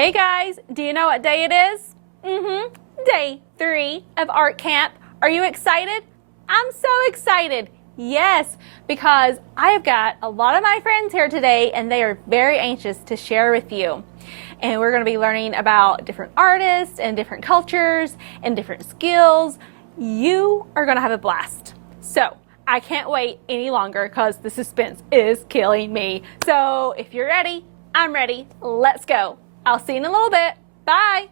Hey guys, do you know what day it is? Day 3 of art camp. Are you excited? I'm so excited. Yes, because I have got a lot of my friends here today and they are very anxious to share with you. And we're going to be learning about different artists and different cultures and different skills. You are going to have a blast. So I can't wait any longer because the suspense is killing me. So if you're ready, I'm ready. Let's go. I'll see you in a little bit. Bye.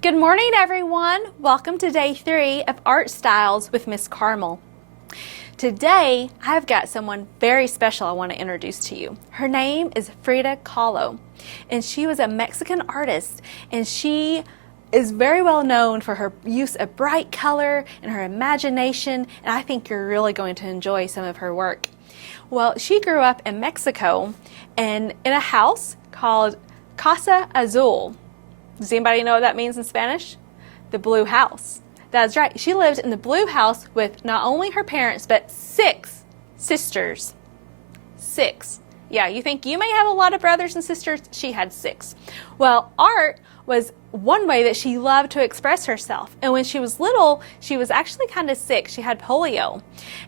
Good morning, everyone. Welcome to day 3 of Art Styles with Miss Carmel. Today, I've got someone very special I want to introduce to you. Her name is Frida Kahlo, and she was a Mexican artist, and she is very well known for her use of bright color and her imagination, and I think you're really going to enjoy some of her work. Well, she grew up in Mexico and in a house called Casa Azul. Does anybody know what that means in Spanish? The blue house. That's right. She lived in the blue house with not only her parents, but 6 sisters. 6. Yeah, you think you may have a lot of brothers and sisters? She had 6. Well, art was one way that she loved to express herself. And when she was little, she was actually kind of sick. She had polio.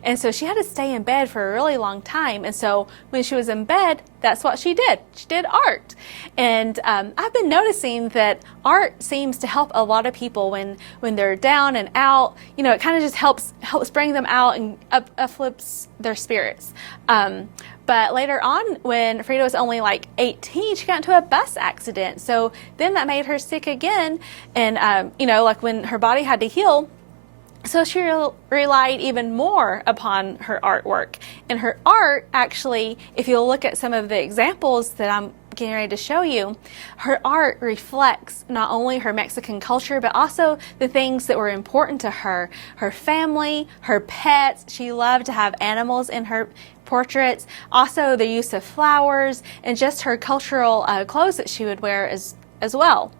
And so she had to stay in bed for a really long time. And so when she was in bed, that's what she did. She did art. And I've been noticing that art seems to help a lot of people when they're down and out. You know, it kind of just helps bring them out and uplifts their spirits. But later on, when Frida was only like 18, she got into a bus accident. So then that made her sick again. And, you know, like when her body had to heal, so she relied even more upon her artwork. And her art, actually, if you'll look at some of the examples that I'm getting ready to show you, her art reflects not only her Mexican culture, but also the things that were important to her. Her family, her pets. She loved to have animals in her portraits. Also the use of flowers and just her cultural clothes that she would wear as well.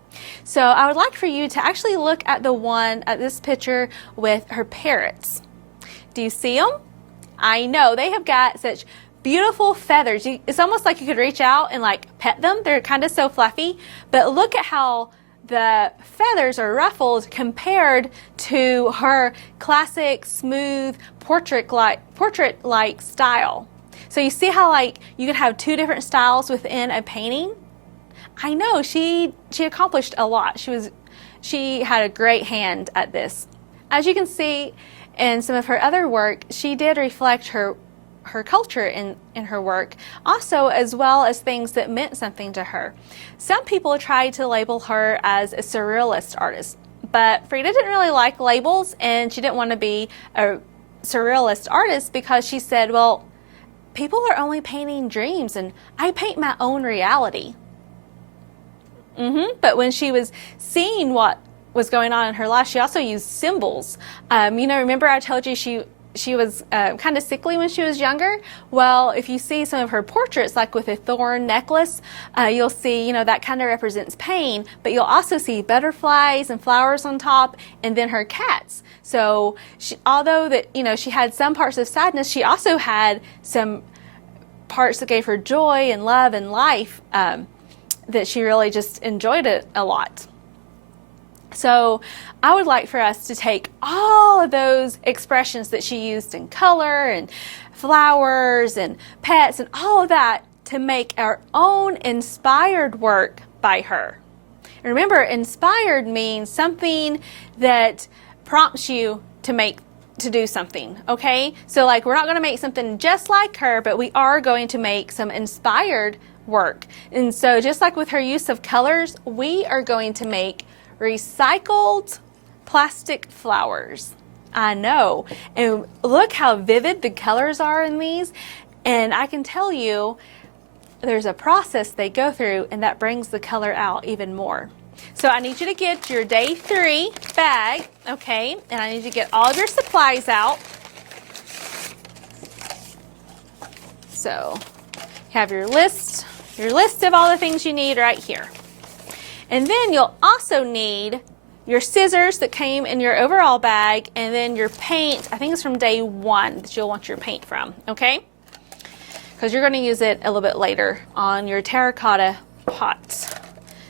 So I would like for you to actually look at this picture with her parrots. Do you see them? I know they have got such beautiful feathers. It's almost like you could reach out and like pet them. They're kind of so fluffy, but look at how the feathers are ruffled compared to her classic smooth portrait-like style. So you see how like you could have 2 different styles within a painting? I know she accomplished a lot. She had a great hand at this. As you can see in some of her other work, she did reflect her culture in her work, also as well as things that meant something to her. Some people tried to label her as a surrealist artist, but Frida didn't really like labels and she didn't want to be a surrealist artist because she said, well, people are only painting dreams and I paint my own reality. But when she was seeing what was going on in her life, she also used symbols. You know, remember I told you she was kind of sickly when she was younger? Well, if you see some of her portraits, like with a thorn necklace, you'll see, you know, that kind of represents pain, but you'll also see butterflies and flowers on top, and then her cats. So although that, you know, she had some parts of sadness, she also had some parts that gave her joy and love and life, that she really just enjoyed it a lot. So I would like for us to take all of those expressions that she used in color and flowers and pets and all of that to make our own inspired work by her. And remember, inspired means something that prompts you to do something, okay? So like we're not going to make something just like her, but we are going to make some inspired work. And so just like with her use of colors, we are going to make recycled plastic flowers. I know. And look how vivid the colors are in these. And I can tell you there's a process they go through and that brings the color out even more. So I need you to get your day 3 bag, okay? And I need you to get all of your supplies out. So you have your list of all the things you need right here. And then you'll also need your scissors that came in your overall bag, and then your paint. I think it's from day 1 that you'll want your paint from, okay? Because you're going to use it a little bit later on your terracotta pots.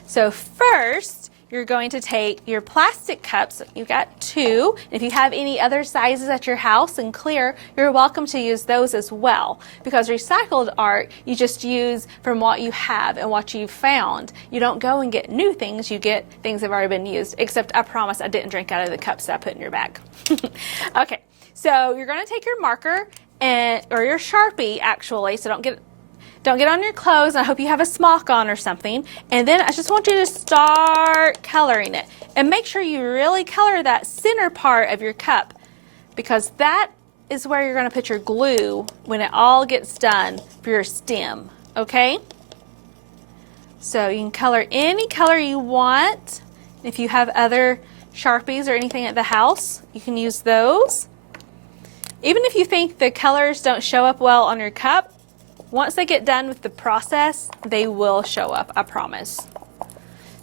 So first, you're going to take your plastic cups. You've got 2. If you have any other sizes at your house and clear, you're welcome to use those as well. Because recycled art, you just use from what you have and what you've found. You don't go and get new things, you get things that have already been used. Except I promise I didn't drink out of the cups that I put in your bag. Okay, so you're going to take your marker or your Sharpie actually, so don't get on your clothes. I hope you have a smock on or something. And then I just want you to start coloring it. And make sure you really color that center part of your cup, because that is where you're going to put your glue when it all gets done for your stem, okay? So you can color any color you want. If you have other Sharpies or anything at the house, you can use those. Even if you think the colors don't show up well on your cup, once they get done with the process, they will show up, I promise.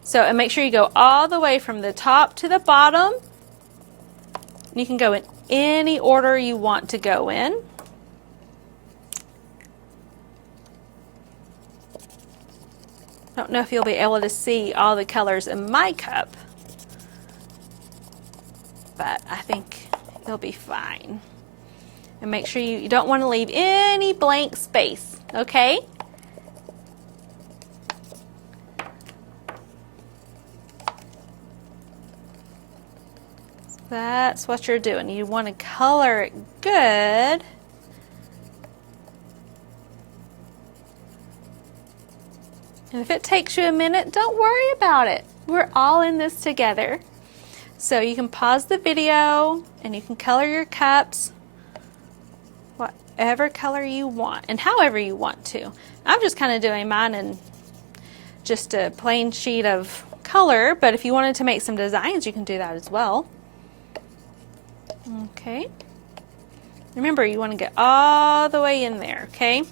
So, and make sure you go all the way from the top to the bottom. You can go in any order you want to go in. Don't know if you'll be able to see all the colors in my cup, but I think you'll be fine. And make sure you don't want to leave any blank space, okay? That's what you're doing. You want to color it good. And if it takes you a minute, don't worry about it. We're all in this together. So you can pause the video and you can color your cups whatever color you want and however you want to. I'm just kind of doing mine in just a plain sheet of color, but if you wanted to make some designs, you can do that as well. Okay. Remember, you want to get all the way in there, okay?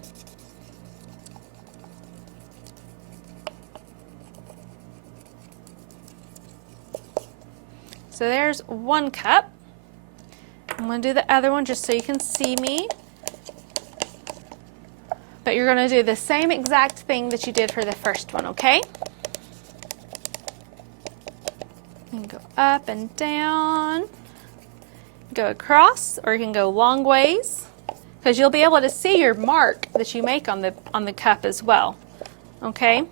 So there's one cup. I'm going to do the other one just so you can see me. But you're going to do the same exact thing that you did for the first one, okay? You can go up and down, go across, or you can go long ways, because you'll be able to see your mark that you make on the cup as well, okay?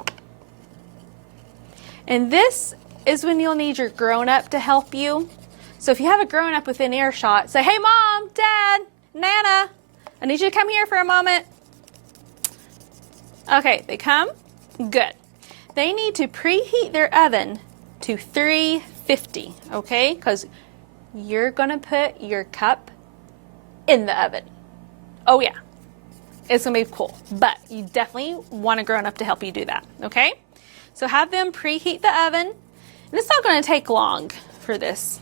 And this is when you'll need your grown-up to help you. So if you have a grown-up within earshot, say, hey, Mom, Dad, Nana, I need you to come here for a moment. Okay, they come? Good. They need to preheat their oven to 350, okay? Because you're going to put your cup in the oven. Oh, yeah. It's going to be cool. But you definitely want a grown-up to help you do that, okay? So have them preheat the oven. And it's not going to take long for this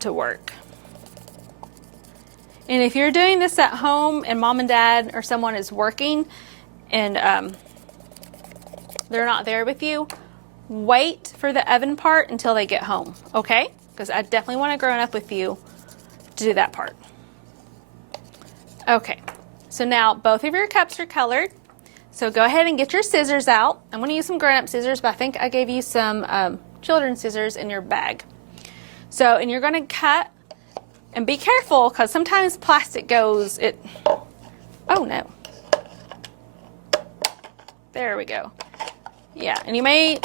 to work. And if you're doing this at home and Mom and Dad or someone is working and they're not there with you, wait for the oven part until they get home, okay? Because I definitely want a grown-up with you to do that part. Okay, so now both of your cups are colored. So go ahead and get your scissors out. I'm going to use some grown-up scissors, but I think I gave you some children's scissors in your bag. So, and you're going to cut, and be careful because sometimes plastic goes, oh no. There we go. Yeah, and you may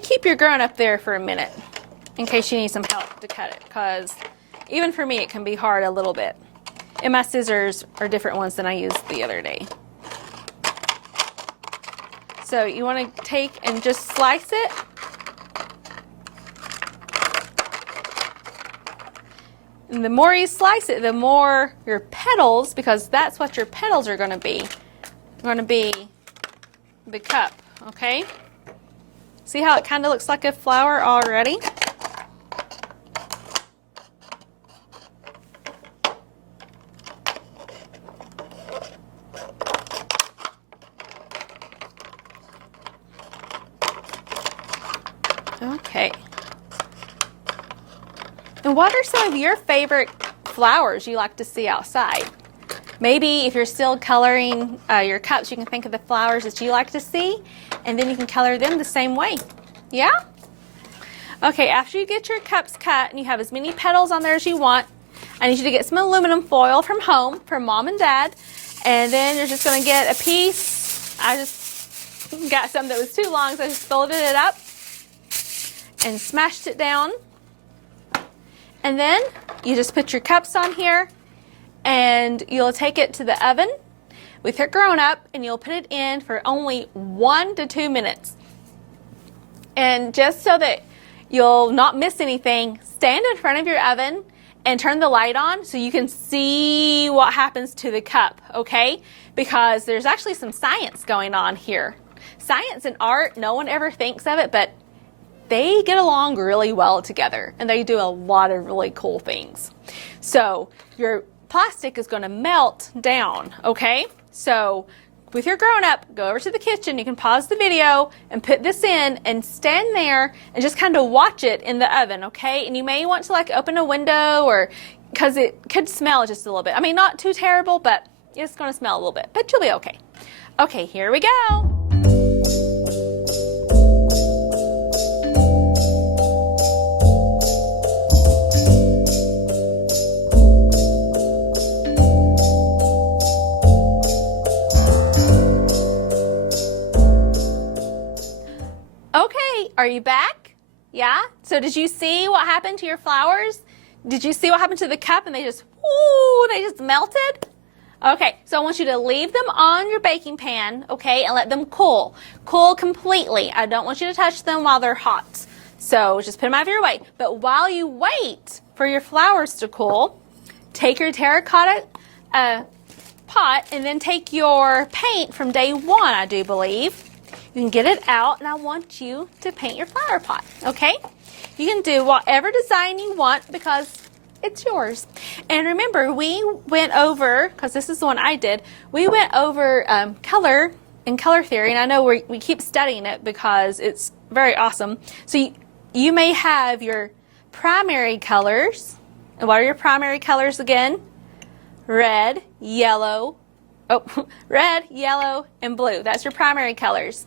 keep your grown-up there for a minute in case you need some help to cut it, because even for me it can be hard a little bit. And my scissors are different ones than I used the other day. So you want to take and just slice it. And the more you slice it, the more your petals, because that's what your petals are going to be the cup, okay? See how it kind of looks like a flower already? And what are some of your favorite flowers you like to see outside? Maybe if you're still coloring your cups, you can think of the flowers that you like to see, and then you can color them the same way. Yeah? Okay, after you get your cups cut and you have as many petals on there as you want, I need you to get some aluminum foil from home, from Mom and Dad, and then you're just going to get a piece. I just got some that was too long, so I just folded it up and smashed it down. And then you just put your cups on here, and you'll take it to the oven with your grown-up, and you'll put it in for only 1 to 2 minutes. And just so that you'll not miss anything, stand in front of your oven and turn the light on so you can see what happens to the cup, okay? Because there's actually some science going on here. Science and art, no one ever thinks of it, but they get along really well together, and they do a lot of really cool things. So your plastic is going to melt down, okay? So with your grown-up, go over to the kitchen. You can pause the video and put this in and stand there and just kind of watch it in the oven, okay? And you may want to like open a window, or because it could smell just a little bit. I mean, not too terrible, but it's going to smell a little bit, but you'll be okay. Okay, here we go. Okay, are you back? Yeah? So did you see what happened to your flowers? Did you see what happened to the cup and they just melted? Okay, so I want you to leave them on your baking pan, okay, and let them cool. Cool completely. I don't want you to touch them while they're hot. So just put them out of your way. But while you wait for your flowers to cool, take your terracotta pot and then take your paint from day 1, I do believe. You can get it out, and I want you to paint your flower pot, okay? You can do whatever design you want because it's yours. And remember, we went over, because this is the one I did, we went over color and color theory, and I know we keep studying it because it's very awesome. So you may have your primary colors. And what are your primary colors again? Red, yellow, red, yellow, and blue. That's your primary colors.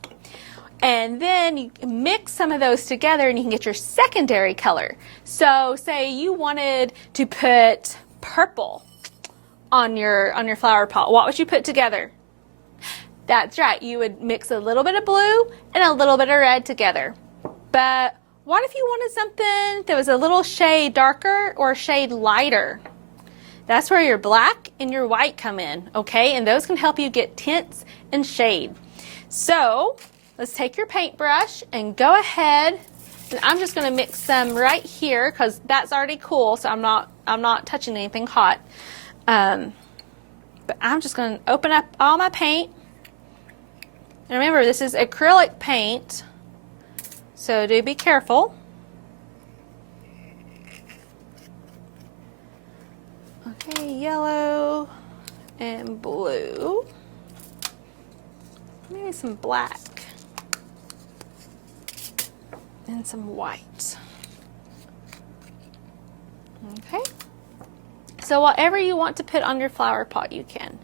And then you mix some of those together and you can get your secondary color. So say you wanted to put purple on your flower pot. What would you put together? That's right. You would mix a little bit of blue and a little bit of red together. But what if you wanted something that was a little shade darker or a shade lighter? That's where your black and your white come in, okay? And those can help you get tints and shade. So let's take your paintbrush and go ahead, and I'm just going to mix some right here because that's already cool, so I'm not touching anything hot. But I'm just going to open up all my paint. And remember, this is acrylic paint, so do be careful. Okay, yellow and blue. Maybe some black. And some white. Okay. So whatever you want to put on your flower pot, you can.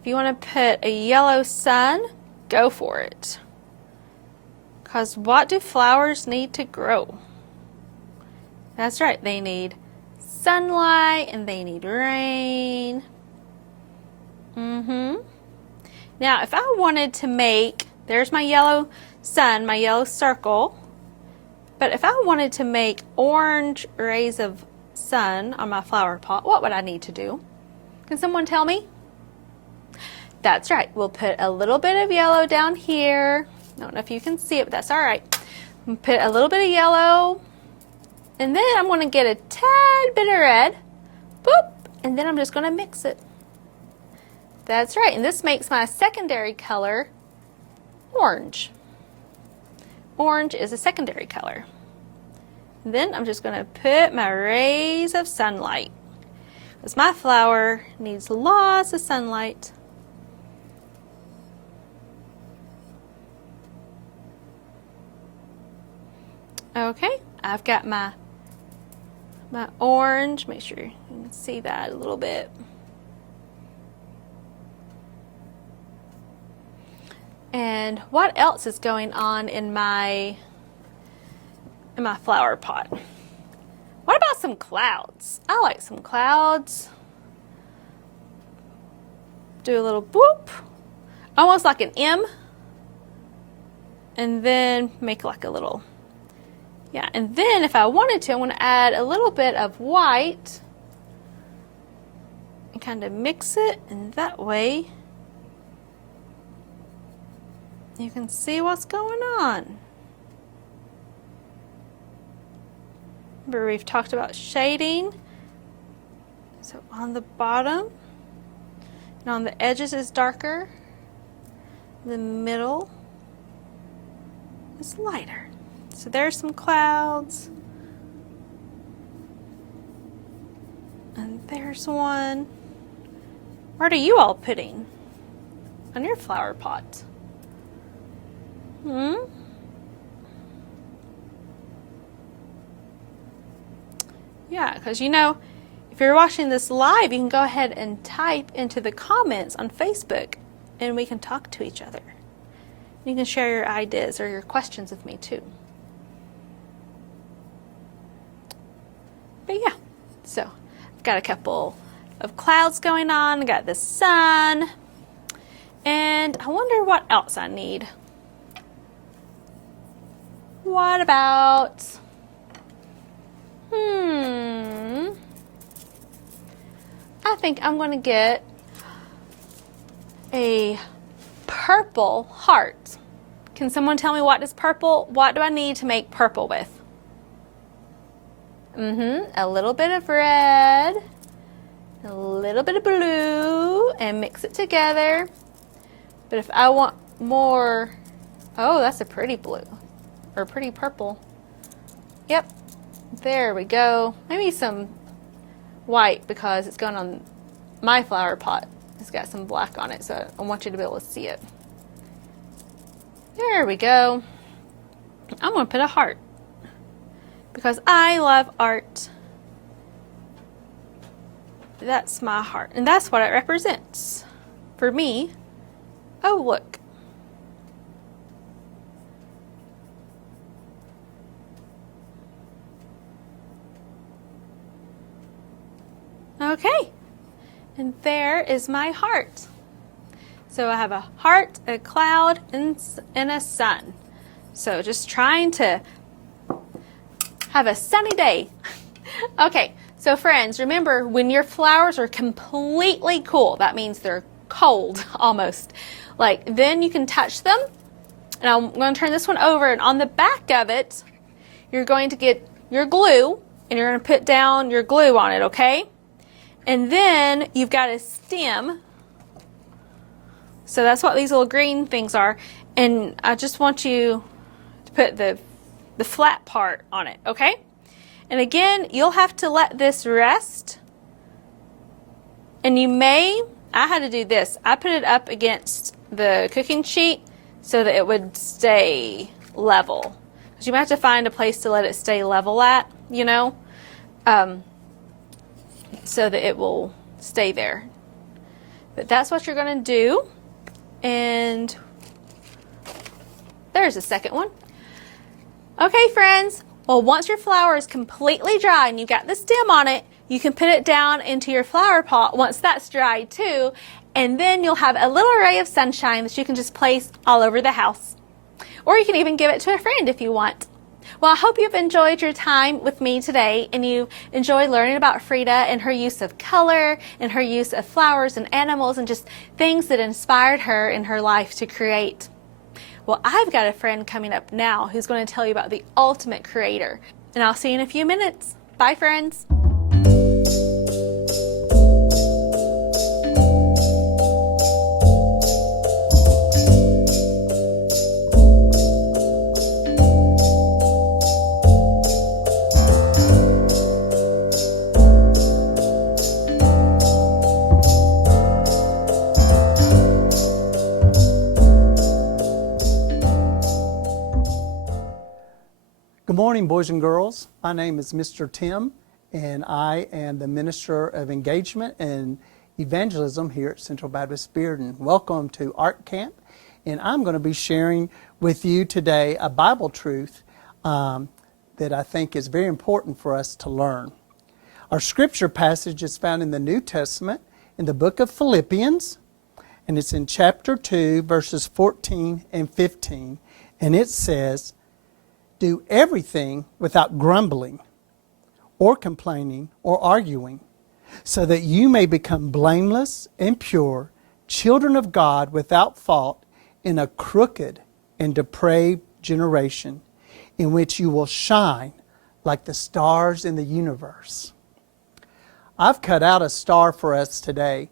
If you want to put a yellow sun, go for it. Because what do flowers need to grow? That's right, they need sunlight and they need rain. Now, if I wanted to make, there's my yellow sun, my yellow circle. But if I wanted to make orange rays of sun on my flower pot, what would I need to do? Can someone tell me? That's right. We'll put a little bit of yellow down here. I don't know if you can see it, but that's all right. Put a little bit of yellow. And then I'm going to get a tad bit of red. Boop. And then I'm just going to mix it. That's right. And this makes my secondary color orange. Orange is a secondary color. And then I'm just going to put my rays of sunlight, because my flower needs lots of sunlight. Okay, I've got my my orange. Make sure you can see that a little bit. And what else is going on in my flower pot? What about some clouds? I like some clouds. Do a little boop, almost like an M, and then make like a little, yeah, and then if I wanted to, I want to add a little bit of white and kind of mix it, and that way you can see what's going on. Remember, we've talked about shading. So on the bottom and on the edges is darker. The middle is lighter. So there's some clouds. And there's one. What are you all putting on your flower pot? Yeah, because you know, if you're watching this live, you can go ahead and type into the comments on Facebook and we can talk to each other. You can share your ideas or your questions with me too. But yeah, so I've got a couple of clouds going on. I got the sun. And I wonder what else I need. What about, I think I'm going to get a purple heart. Can someone tell me what is purple? What do I need to make purple with? A little bit of red, a little bit of blue, and mix it together. But if I want more, oh, that's a pretty blue. Or pretty purple. Yep, there we go. Maybe some white because it's going on my flower pot. It's got some black on it, so I want you to be able to see it. There we go. I'm going to put a heart because I love art. That's my heart, and that's what it represents for me. Oh, look. Okay, and there is my heart. So I have a heart, a cloud, and a sun. So just trying to have a sunny day. Okay, so friends, remember when your flowers are completely cool, that means they're cold almost. Like then you can touch them. And I'm going to turn this one over, and on the back of it, you're going to get your glue, and you're going to put down your glue on it, okay? And then you've got a stem. So that's what these little green things are. And I just want you to put the flat part on it, okay? And again, you'll have to let this rest. And you may, I had to do this. I put it up against the cooking sheet so that it would stay level. Because you might have to find a place to let it stay level at, you know? So that it will stay there. But that's what you're going to do. And there's the second one. Okay, friends. Well, once your flower is completely dry and you got the stem on it, you can put it down into your flower pot once that's dry too. And then you'll have a little ray of sunshine that you can just place all over the house. Or you can even give it to a friend if you want. Well, I hope you've enjoyed your time with me today and you enjoyed learning about Frida and her use of color and her use of flowers and animals and just things that inspired her in her life to create. Well, I've got a friend coming up now who's going to tell you about the ultimate creator. And I'll see you in a few minutes. Bye, friends. Good morning, boys and girls. My name is Mr. Tim, and I am the Minister of Engagement and Evangelism here at Central Baptist Bearden. Welcome to Art Camp, and I'm going to be sharing with you today a Bible truth that I think is very important for us to learn. Our scripture passage is found in the New Testament in the book of Philippians, and it's in chapter 2, verses 14 and 15, and it says, "Do everything without grumbling or complaining or arguing, so that you may become blameless and pure, children of God without fault, in a crooked and depraved generation, in which you will shine like the stars in the universe." I've cut out a star for us today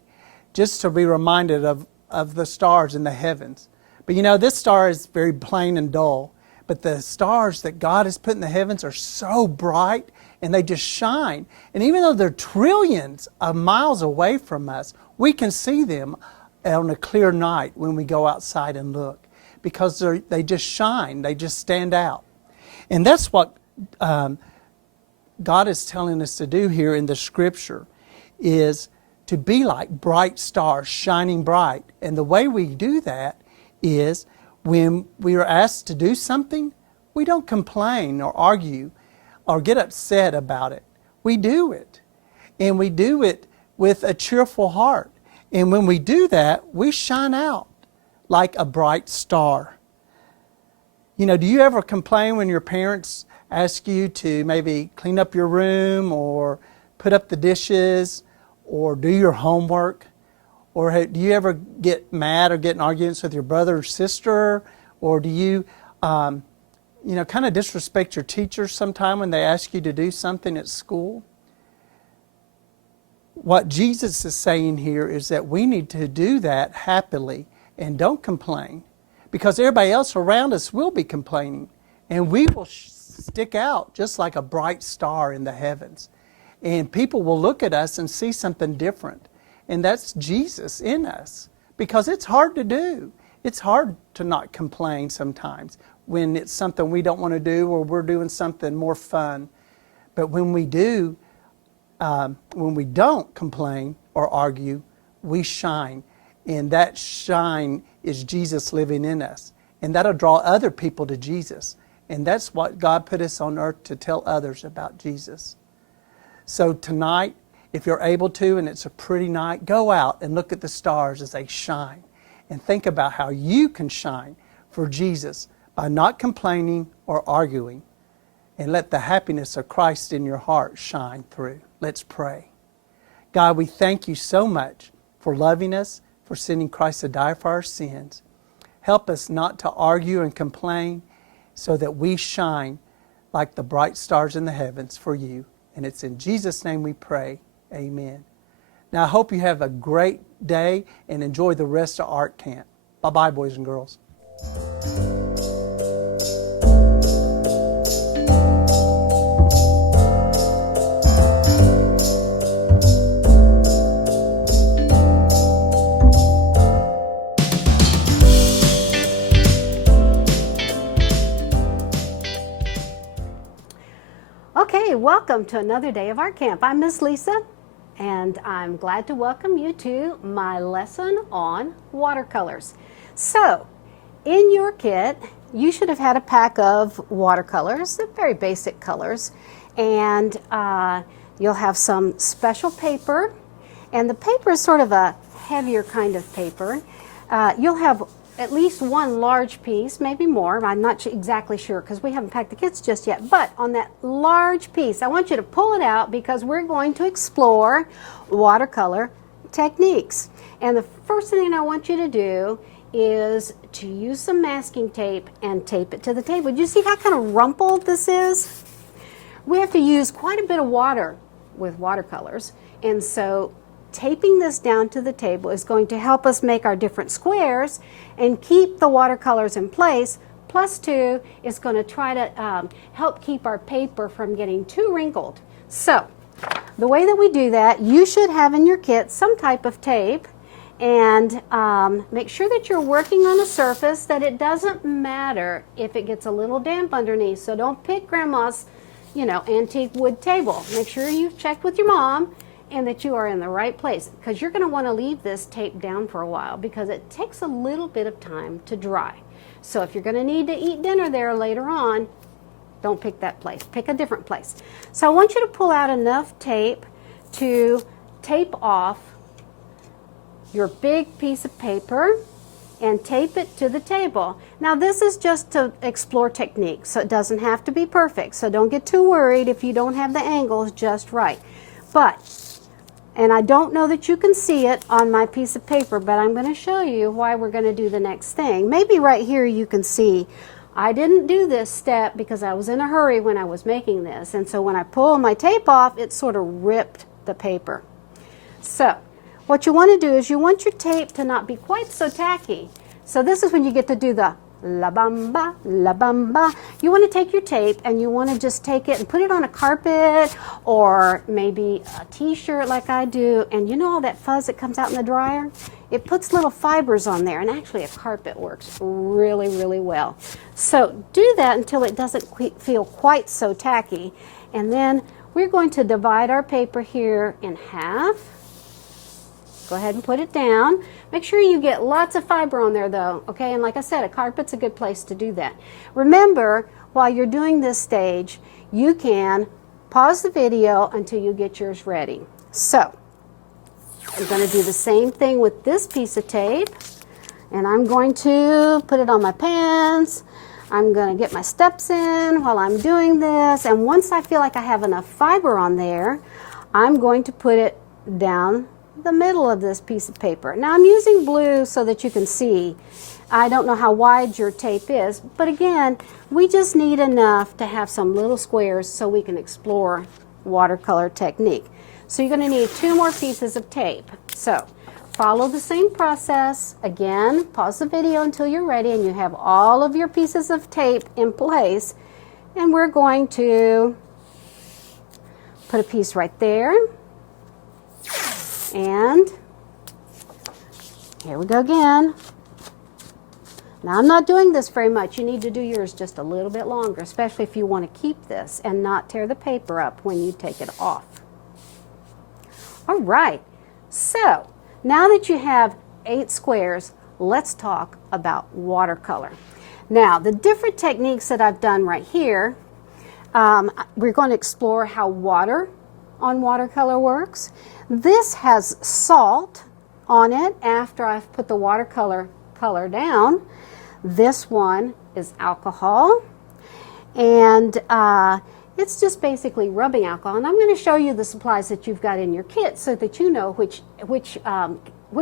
just to be reminded of the stars in the heavens. But you know, this star is very plain and dull, but the stars that God has put in the heavens are so bright and they just shine. And even though they're trillions of miles away from us, we can see them on a clear night when we go outside and look, because they just shine, they just stand out. And that's what God is telling us to do here in the scripture, is to be like bright stars shining bright. And the way we do that is when we are asked to do something, we don't complain or argue or get upset about it. We do it. And we do it with a cheerful heart. And when we do that, we shine out like a bright star. You know, do you ever complain when your parents ask you to maybe clean up your room or put up the dishes or do your homework? Or do you ever get mad or get in arguments with your brother or sister? Or do you, kind of disrespect your teachers sometime when they ask you to do something at school? What Jesus is saying here is that we need to do that happily and don't complain, because everybody else around us will be complaining, and we will stick out just like a bright star in the heavens. And people will look at us and see something different. And that's Jesus in us, because it's hard to do. It's hard to not complain sometimes when it's something we don't want to do or we're doing something more fun. But when we do, when we don't complain or argue, we shine. And that shine is Jesus living in us. And that'll draw other people to Jesus. And that's what God put us on earth to tell others about Jesus. So tonight, if you're able to, and it's a pretty night, go out and look at the stars as they shine. And think about how you can shine for Jesus by not complaining or arguing. And let the happiness of Christ in your heart shine through. Let's pray. God, we thank you so much for loving us, for sending Christ to die for our sins. Help us not to argue and complain, so that we shine like the bright stars in the heavens for you. And it's in Jesus' name we pray. Amen. Now I hope you have a great day and enjoy the rest of Art Camp. Bye-bye, boys and girls. Okay, welcome to another day of Art Camp. I'm Miss Lisa, and I'm glad to welcome you to my lesson on watercolors. So, in your kit, you should have had a pack of watercolors. They're very basic colors, and you'll have some special paper, and the paper is sort of a heavier kind of paper. You'll have at least one large piece, maybe more. I'm not exactly sure because we haven't packed the kits just yet. But on that large piece, I want you to pull it out because we're going to explore watercolor techniques. And the first thing I want you to do is to use some masking tape and tape it to the table. Do you see how kind of rumpled this is? We have to use quite a bit of water with watercolors, and so taping this down to the table is going to help us make our different squares and keep the watercolors in place. Plus 2, it's going to try to help keep our paper from getting too wrinkled. So the way that we do that, you should have in your kit some type of tape, and make sure that you're working on a surface that it doesn't matter if it gets a little damp underneath. So don't pick Grandma's antique wood table. Make sure you've checked with your mom and that you are in the right place, because you're going to want to leave this tape down for a while because it takes a little bit of time to dry. So if you're going to need to eat dinner there later on, don't pick that place. Pick a different place. So I want you to pull out enough tape to tape off your big piece of paper and tape it to the table. Now this is just to explore technique, so it doesn't have to be perfect. So don't get too worried if you don't have the angles just right. And I don't know that you can see it on my piece of paper, but I'm going to show you why we're going to do the next thing. Maybe right here you can see I didn't do this step because I was in a hurry when I was making this. And so when I pull my tape off, it sort of ripped the paper. So what you want to do is you want your tape to not be quite so tacky. So this is when you get to do the la bamba, la bamba. You want to take your tape and you want to just take it and put it on a carpet or maybe a t-shirt like I do. And you know all that fuzz that comes out in the dryer? It puts little fibers on there, and actually a carpet works really, really well. So do that until it doesn't feel quite so tacky. And then we're going to divide our paper here in half. Go ahead and put it down. Make sure you get lots of fiber on there though, okay? And like I said, a carpet's a good place to do that. Remember, while you're doing this stage, you can pause the video until you get yours ready. So, I'm going to do the same thing with this piece of tape, and I'm going to put it on my pants. I'm going to get my steps in while I'm doing this, and once I feel like I have enough fiber on there, I'm going to put it down the middle of this piece of paper. Now I'm using blue so that you can see. I don't know how wide your tape is, but again, we just need enough to have some little squares so we can explore watercolor technique. So you're going to need 2 more pieces of tape. So follow the same process. Again, pause the video until you're ready and you have all of your pieces of tape in place. And we're going to put a piece right there. And here we go again. Now I'm not doing this very much. You need to do yours just a little bit longer, especially if you want to keep this and not tear the paper up when you take it off. All right, so now that you have 8 squares, let's talk about watercolor. Now, the different techniques that I've done right here, we're going to explore how water on watercolor works. This has salt on it after I've put the watercolor color down. This one is alcohol, and it's just basically rubbing alcohol. And I'm going to show you the supplies that you've got in your kit so that you know which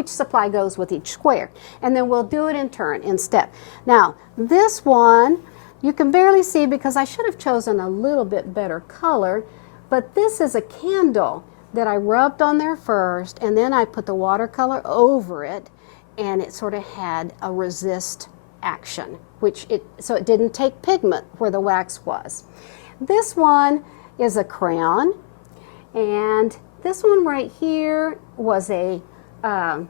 supply goes with each square. And then we'll do it in turn, in step. Now, this one you can barely see because I should have chosen a little bit better color, but this is a candle that I rubbed on there first, and then I put the watercolor over it, and it sort of had a resist action, so it didn't take pigment where the wax was. This one is a crayon, and this one right here was a, let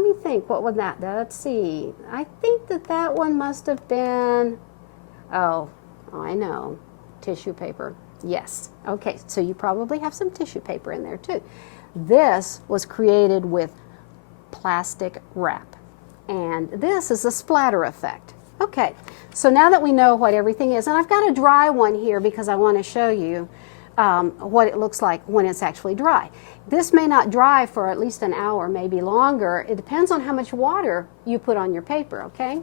me think, what was that? Let's see. I think that one must have been, oh, I know, tissue paper. Yes. Okay, so you probably have some tissue paper in there too. This was created with plastic wrap, and this is a splatter effect. Okay, so now that we know what everything is, and I've got a dry one here because I want to show you what it looks like when it's actually dry. This may not dry for at least an hour, maybe longer. It depends on how much water you put on your paper, okay?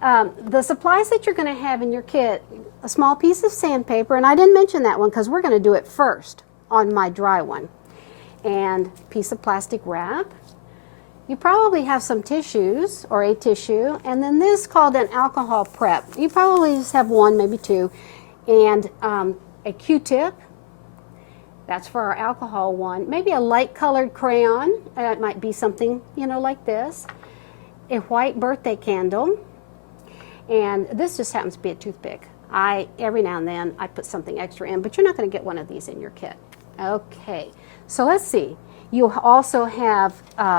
The supplies that you're going to have in your kit, a small piece of sandpaper, and I didn't mention that one because we're going to do it first on my dry one, and a piece of plastic wrap. You probably have some tissues or a tissue, and then this called an alcohol prep. You probably just have 1, maybe 2, and a Q-tip. That's for our alcohol one. Maybe a light colored crayon. It might be something, like this. A white birthday candle. And this just happens to be a toothpick. Every now and then I put something extra in, but you're not going to get one of these in your kit. Okay, so let's see. You also have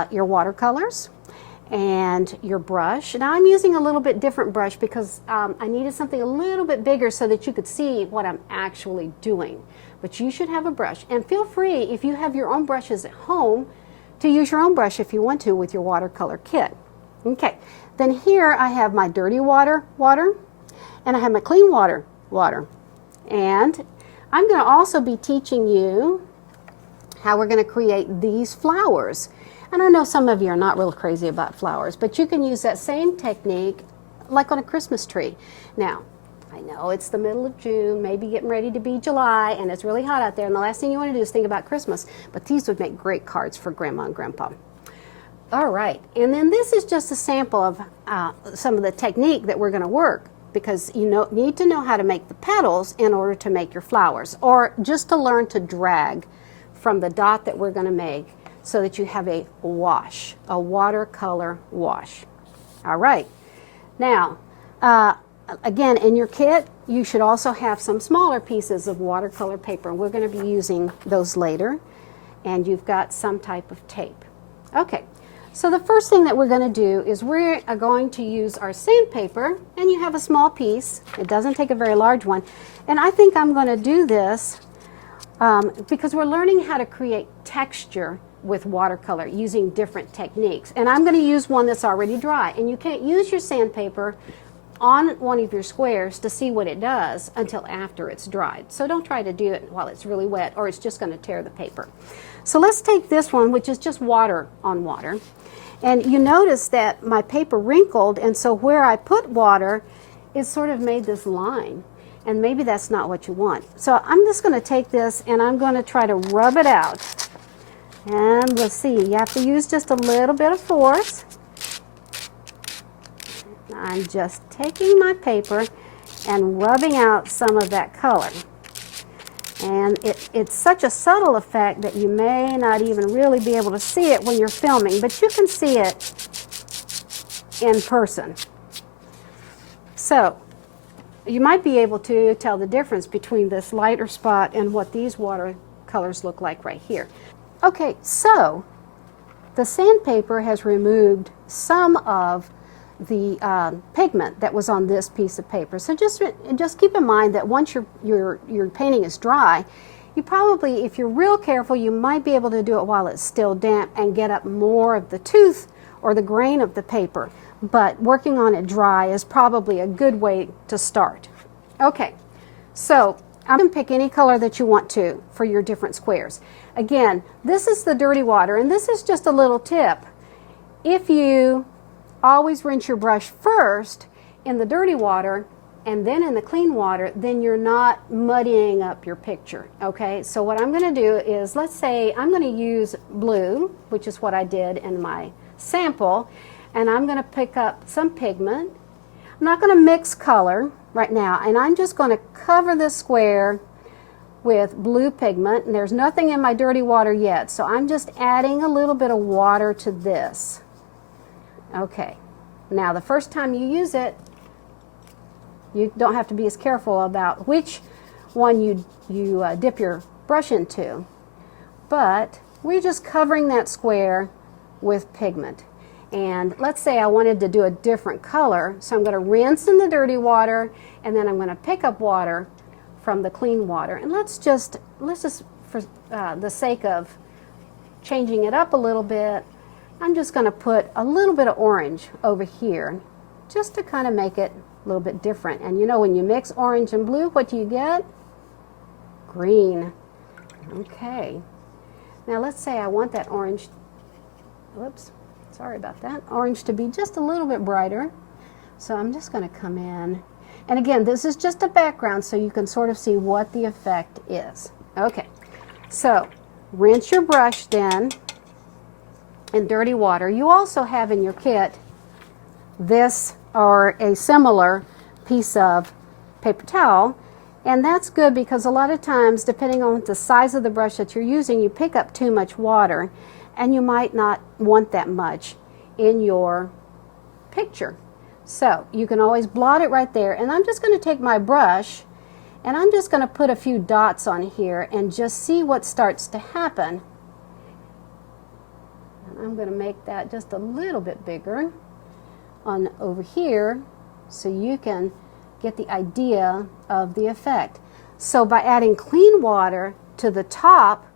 your watercolors, and your brush. Now I'm using a little bit different brush because I needed something a little bit bigger so that you could see what I'm actually doing. But you should have a brush, and feel free, if you have your own brushes at home, to use your own brush if you want to with your watercolor kit. Okay, then here I have my dirty water, and I have my clean water, and I'm going to also be teaching you how we're going to create these flowers. And I know some of you are not real crazy about flowers, but you can use that same technique like on a Christmas tree. Now, I know it's the middle of June, maybe getting ready to be July, and it's really hot out there, and the last thing you want to do is think about Christmas, but these would make great cards for Grandma and Grandpa. All right, and then this is just a sample of some of the technique that we're going to work, because you need to know how to make the petals in order to make your flowers, or just to learn to drag from the dot that we're going to make so that you have a wash, a watercolor wash. All right. Now, again, in your kit, you should also have some smaller pieces of watercolor paper. We're going to be using those later. And you've got some type of tape. Okay. So the first thing that we're going to do is we're going to use our sandpaper, and you have a small piece. It doesn't take a very large one. And I think I'm going to do this because we're learning how to create texture with watercolor using different techniques. And I'm going to use one that's already dry. And you can't use your sandpaper on one of your squares to see what it does until after it's dried. So don't try to do it while it's really wet, or it's just going to tear the paper. So let's take this one, which is just water on water. And you notice that my paper wrinkled, and so where I put water, it sort of made this line. And maybe that's not what you want. So I'm just going to take this and I'm going to try to rub it out. And let's see, you have to use just a little bit of force. I'm just taking my paper and rubbing out some of that color. And it's such a subtle effect that you may not even really be able to see it when you're filming, but you can see it in person. So you might be able to tell the difference between this lighter spot and what these watercolors look like right here. Okay, so the sandpaper has removed some of the pigment that was on this piece of paper. So just keep in mind that once your painting is dry, you probably, if you're real careful, you might be able to do it while it's still damp and get up more of the tooth or the grain of the paper. But working on it dry is probably a good way to start. Okay, so you can pick any color that you want to for your different squares. Again, this is the dirty water, and this is just a little tip. If you always rinse your brush first in the dirty water and then in the clean water, then you're not muddying up your picture, okay? So what I'm going to do is, let's say I'm going to use blue, which is what I did in my sample, and I'm going to pick up some pigment. I'm not going to mix color right now, and I'm just going to cover this square with blue pigment, and there's nothing in my dirty water yet, so I'm just adding a little bit of water to this. Okay, now the first time you use it, you don't have to be as careful about which one you dip your brush into, but we're just covering that square with pigment. And let's say I wanted to do a different color, so I'm going to rinse in the dirty water, and then I'm going to pick up water from the clean water. And let's just for the sake of changing it up a little bit, I'm just going to put a little bit of orange over here just to kind of make it a little bit different. And you know, when you mix orange and blue, what do you get? Green. Okay. Now let's say I want that orange, whoops, sorry about that, orange to be just a little bit brighter. So I'm just going to come in. And again, this is just a background so you can sort of see what the effect is. Okay, so rinse your brush then in dirty water. You also have in your kit this or a similar piece of paper towel, and that's good because a lot of times, depending on the size of the brush that you're using, you pick up too much water and you might not want that much in your picture. So you can always blot it right there, and I'm just going to take my brush and I'm just going to put a few dots on here and just see what starts to happen. And I'm going to make that just a little bit bigger on over here so you can get the idea of the effect. So by adding clean water to the top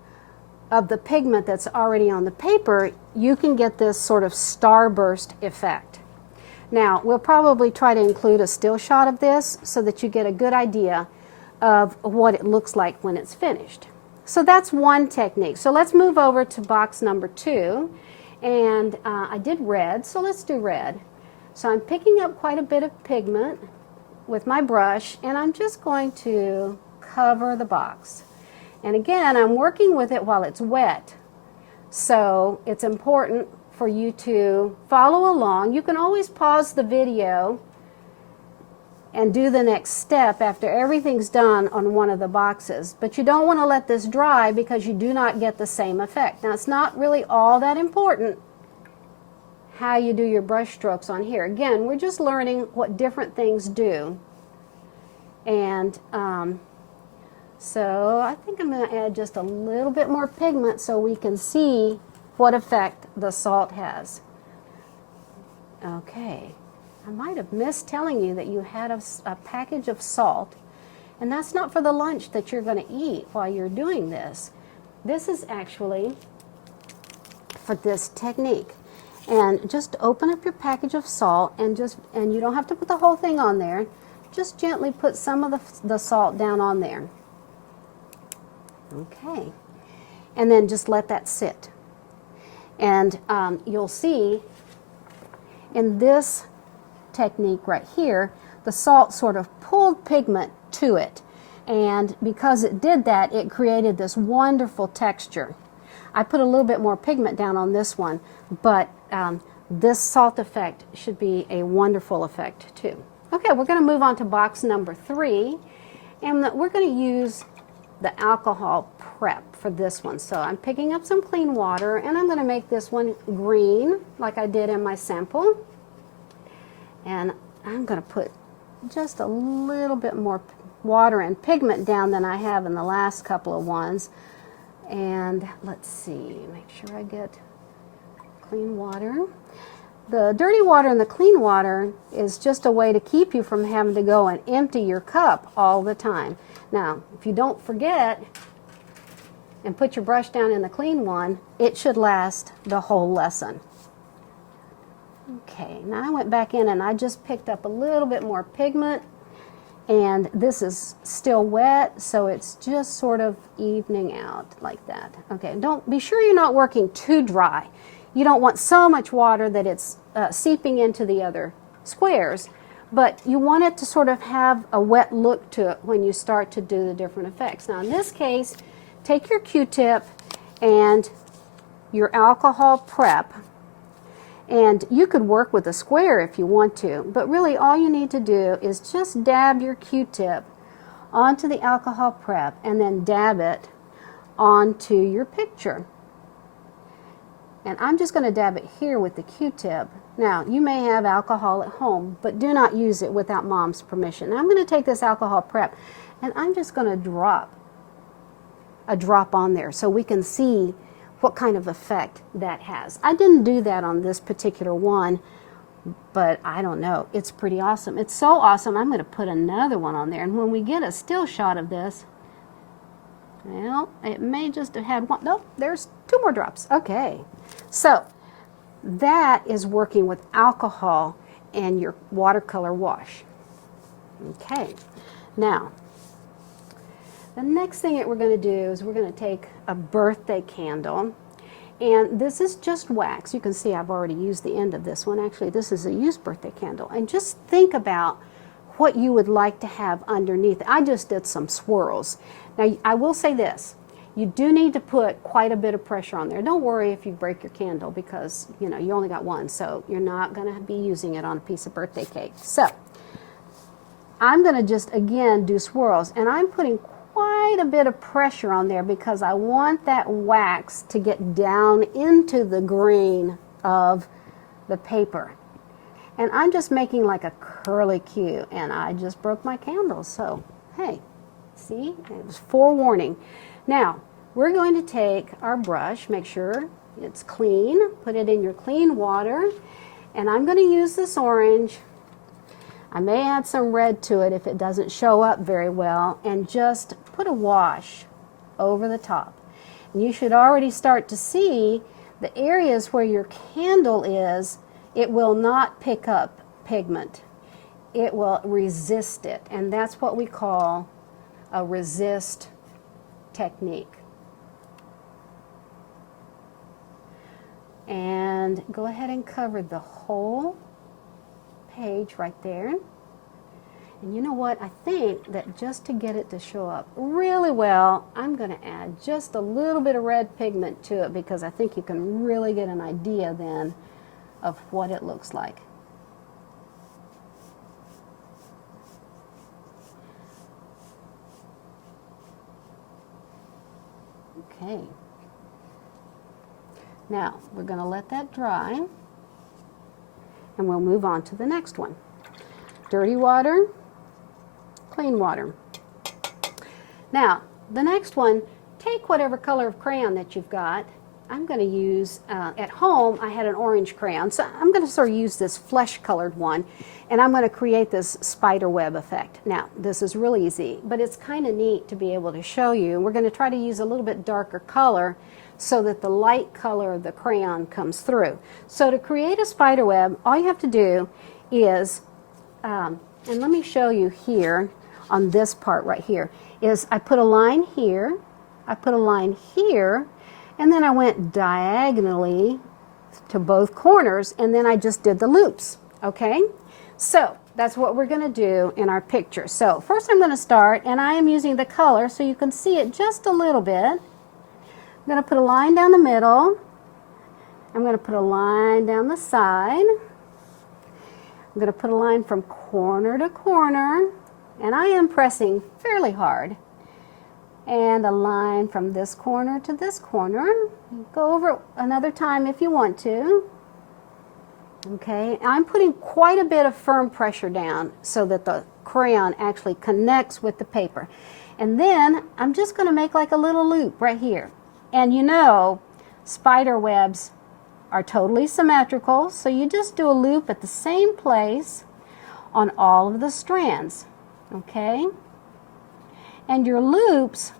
of the pigment that's already on the paper, you can get this sort of starburst effect. Now, we'll probably try to include a still shot of this so that you get a good idea of what it looks like when it's finished. So that's one technique. So let's move over to box number 2. And I did red, so let's do red. So I'm picking up quite a bit of pigment with my brush, and I'm just going to cover the box. And again, I'm working with it while it's wet. So it's important for you to follow along. You can always pause the video and do the next step after everything's done on one of the boxes. But you don't want to let this dry because you do not get the same effect. Now, it's not really all that important how you do your brush strokes on here. Again, we're just learning what different things do. And so I think I'm going to add just a little bit more pigment so we can see what effect the salt has. Okay, I might have missed telling you that you had a package of salt, and that's not for the lunch that you're going to eat while you're doing this. This is actually for this technique. And just open up your package of salt, and you don't have to put the whole thing on there. Just gently put some of the salt down on there. Okay, and then just let that sit. And you'll see in this technique right here, the salt sort of pulled pigment to it. And because it did that, it created this wonderful texture. I put a little bit more pigment down on this one, but this salt effect should be a wonderful effect too. Okay, we're going to move on to box number 3, and we're going to use the alcohol prep for this one. So I'm picking up some clean water, and I'm going to make this one green like I did in my sample. And I'm going to put just a little bit more water and pigment down than I have in the last couple of ones. And let's see, make sure I get clean water. The dirty water and the clean water is just a way to keep you from having to go and empty your cup all the time. Now, if you don't forget and put your brush down in the clean one, it should last the whole lesson. Okay, now I went back in and I just picked up a little bit more pigment, and this is still wet, so it's just sort of evening out like that. Okay, be sure you're not working too dry. You don't want so much water that it's seeping into the other squares, but you want it to sort of have a wet look to it when you start to do the different effects. Now in this case, take your Q-tip and your alcohol prep, and you could work with a square if you want to, but really all you need to do is just dab your Q-tip onto the alcohol prep and then dab it onto your picture. And I'm just going to dab it here with the Q-tip. Now, you may have alcohol at home, but do not use it without Mom's permission. Now, I'm going to take this alcohol prep, and I'm just going to drop a drop on there so we can see what kind of effect that has. I didn't do that on this particular one, but I don't know. It's pretty awesome. It's so awesome, I'm going to put another one on there. And when we get a still shot of this, well, it may just have had one. Nope, there's 2 more drops. Okay. So that is working with alcohol and your watercolor wash. Okay. Now, the next thing that we're going to do is we're going to take a birthday candle. And this is just wax. You can see I've already used the end of this one. Actually, this is a used birthday candle. And just think about what you would like to have underneath. I just did some swirls. Now, I will say this. You do need to put quite a bit of pressure on there. Don't worry if you break your candle because, you know, you only got one, so you're not going to be using it on a piece of birthday cake. So, I'm going to just, again, do swirls. And I'm putting quite a bit of pressure on there because I want that wax to get down into the grain of the paper. And I'm just making like a curly Q, and I just broke my candle. So, hey, see, it was forewarning. Now, we're going to take our brush, make sure It's clean. Put it in your clean water. And I'm going to use this orange. I may add some red to it if it doesn't show up very well, and just put a wash over the top. And you should already start to see the areas where your candle is, it will not pick up pigment. It will resist it, and that's what we call a resist technique. And go ahead and cover the whole page right there. And you know what? I think that just to get it to show up really well, I'm going to add just a little bit of red pigment to it, because I think you can really get an idea then of what it looks like. Okay. Now, we're going to let that dry, and we'll move on to the next one. Dirty water, clean water. Now, the next one, take whatever color of crayon that you've got. I'm going to use, at home, I had an orange crayon, so I'm going to sort of use this flesh-colored one, and I'm going to create this spider web effect. Now, this is real easy, but it's kind of neat to be able to show you. We're going to try to use a little bit darker color so that the light color of the crayon comes through. So to create a spider web, all you have to do is, and let me show you here on this part right here, is I put a line here, I put a line here, and then I went diagonally to both corners, and then I just did the loops, okay? So that's what we're going to do in our picture. So first I'm going to start, and I am using the color so you can see it just a little bit. I'm going to put a line down the middle. I'm going to put a line down the side. I'm going to put a line from corner to corner, and I am pressing fairly hard. And a line from this corner to this corner. Go over it another time if you want to. Okay, I'm putting quite a bit of firm pressure down so that the crayon actually connects with the paper. And then I'm just going to make like a little loop right here. And you know, spider webs are totally symmetrical, so you just do a loop at the same place on all of the strands. Okay? And your loops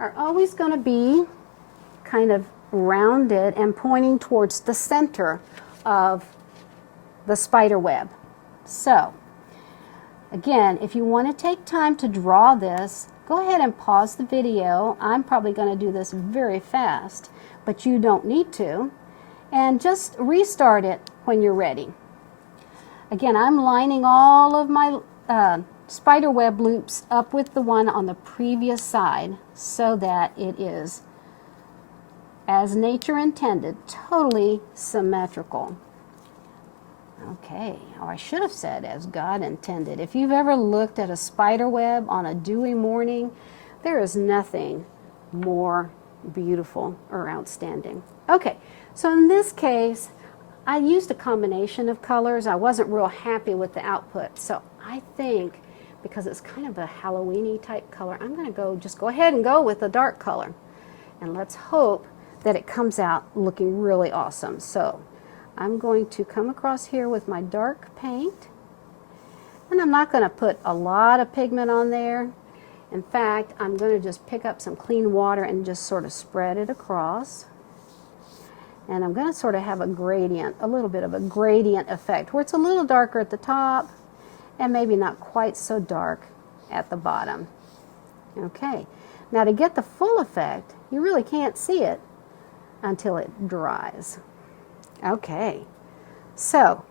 are always going to be kind of rounded and pointing towards the center of the spider web. So, again, if you want to take time to draw this, go ahead and pause the video. I'm probably going to do this very fast, but you don't need to. And just restart it when you're ready. Again, I'm lining all of my spider web loops up with the one on the previous side so that it is, as nature intended, totally symmetrical. Okay, or I should have said as God intended. If you've ever looked at a spider web on a dewy morning, there is nothing more beautiful or outstanding. Okay, so in this case, I used a combination of colors. I wasn't real happy with the output, so I think because it's kind of a Halloween-y type color, I'm going to just go ahead and go with a dark color. And let's hope that it comes out looking really awesome. So I'm going to come across here with my dark paint. And I'm not going to put a lot of pigment on there. In fact, I'm going to just pick up some clean water and just sort of spread it across. And I'm going to sort of have a gradient, a little bit of a gradient effect, where it's a little darker at the top and maybe not quite so dark at the bottom. Okay, now to get the full effect, you really can't see it until it dries. Okay, so,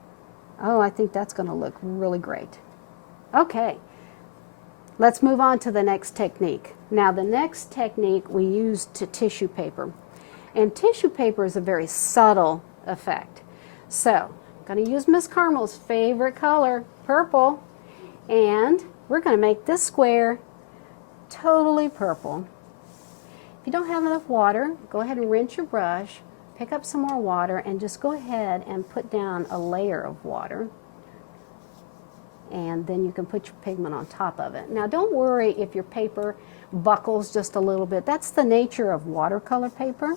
oh, I think that's going to look really great. Okay, let's move on to the next technique. Now, the next technique we use to tissue paper. And tissue paper is a very subtle effect. So, I'm going to use Miss Carmel's favorite color, purple, and we're going to make this square totally purple. If you don't have enough water, go ahead and rinse your brush, pick up some more water, and just go ahead and put down a layer of water. And then you can put your pigment on top of it. Now, don't worry if your paper buckles just a little bit. That's the nature of watercolor paper.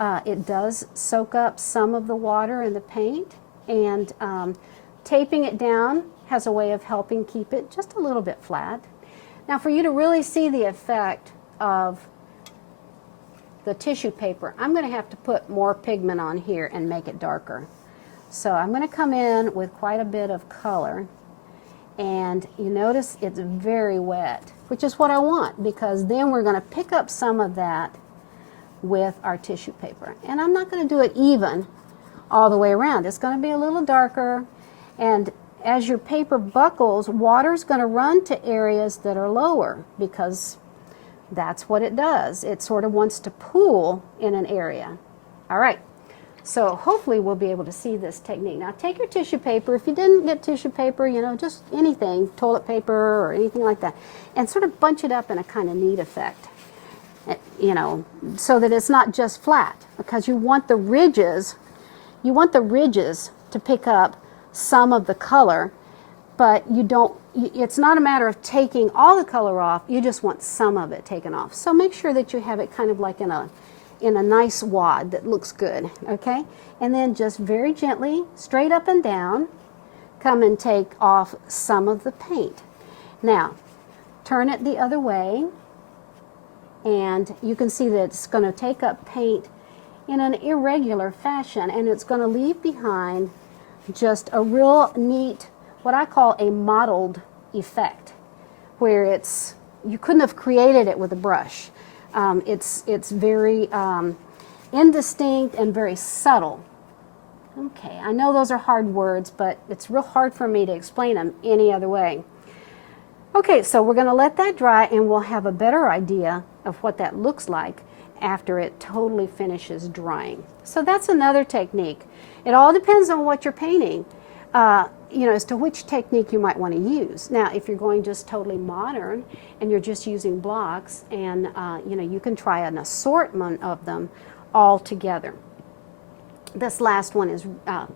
It does soak up some of the water in the paint, and taping it down has a way of helping keep it just a little bit flat. Now, for you to really see the effect of the tissue paper, I'm going to have to put more pigment on here and make it darker. So I'm going to come in with quite a bit of color, and you notice it's very wet, which is what I want, because then we're going to pick up some of that with our tissue paper. And I'm not going to do it even all the way around. It's going to be a little darker, and as your paper buckles, water's going to run to areas that are lower, because that's what it does. It sort of wants to pool in an area. All right, so hopefully we'll be able to see this technique. Now take your tissue paper. If you didn't get tissue paper, you know, just anything, toilet paper or anything like that, and sort of bunch it up in a kind of neat effect, you know, so that it's not just flat, because you want the ridges to pick up some of the color, but you don't, it's not a matter of taking all the color off, you just want some of it taken off. So make sure that you have it kind of like in a nice wad that looks good, okay? And then just very gently, straight up and down, come and take off some of the paint. Now, turn it the other way, and you can see that it's going to take up paint in an irregular fashion, and it's going to leave behind just a real neat, what I call a mottled effect, where it's, you couldn't have created it with a brush. It's very indistinct and very subtle. Okay, I know those are hard words, but it's real hard for me to explain them any other way. Okay, so we're going to let that dry, and we'll have a better idea of what that looks like after it totally finishes drying. So that's another technique. It all depends on what you're painting, you know, as to which technique you might want to use. Now, if you're going just totally modern and you're just using blocks, and you know, you can try an assortment of them all together. This last one is,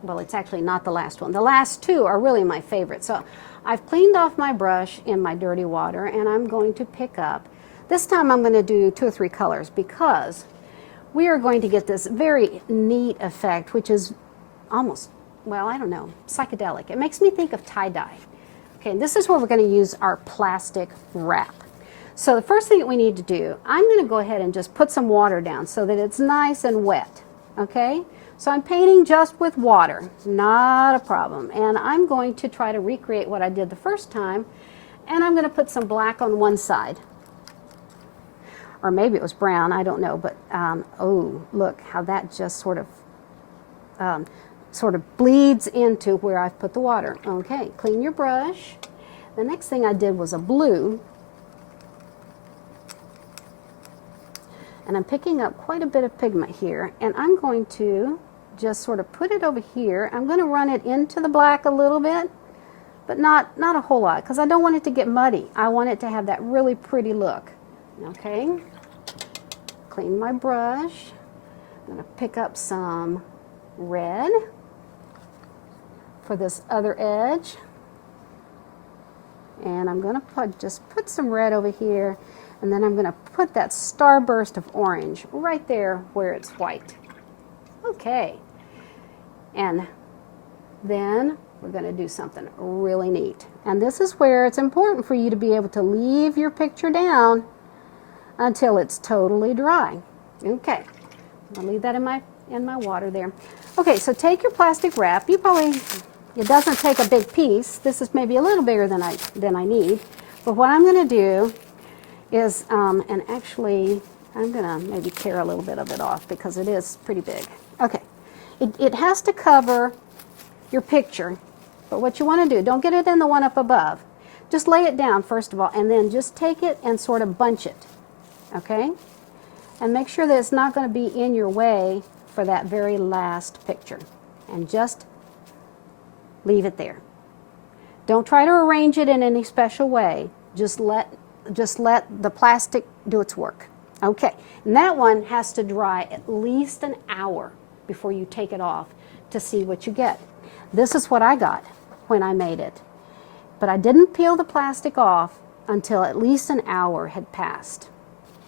well, it's actually not the last one. The last two are really my favorite. So I've cleaned off my brush in my dirty water, and I'm going to pick up, this time I'm going to do 2 or 3 colors, because we are going to get this very neat effect, which is almost, well, I don't know, psychedelic. It makes me think of tie-dye. Okay, and this is where we're going to use our plastic wrap. So the first thing that we need to do, I'm going to go ahead and just put some water down so that it's nice and wet, okay? So I'm painting just with water, not a problem. And I'm going to try to recreate what I did the first time, and I'm going to put some black on one side. Or maybe it was brown, I don't know, but oh, look how that just sort of bleeds into where I've put the water. Okay, clean your brush. The next thing I did was a blue. And I'm picking up quite a bit of pigment here, and I'm going to just sort of put it over here. I'm going to run it into the black a little bit, but not a whole lot, because I don't want it to get muddy. I want it to have that really pretty look. Okay, clean my brush. I'm going to pick up some red for this other edge, and I'm going to just put some red over here, and then I'm going to put that starburst of orange right there where it's white. Okay, and then we're going to do something really neat, and this is where it's important for you to be able to leave your picture down until it's totally dry. Okay, I'll leave that in my water there. Okay, so take your plastic wrap. You probably, it doesn't take a big piece. This is maybe a little bigger than I need. But what I'm going to do is, and actually, I'm going to maybe tear a little bit of it off because it is pretty big. Okay, it has to cover your picture. But what you want to do, don't get it in the one up above. Just lay it down first of all, and then just take it and sort of bunch it. Okay? And make sure that it's not going to be in your way for that very last picture. And just leave it there. Don't try to arrange it in any special way. Just let the plastic do its work. Okay, and that one has to dry at least an hour before you take it off to see what you get. This is what I got when I made it. But I didn't peel the plastic off until at least an hour had passed.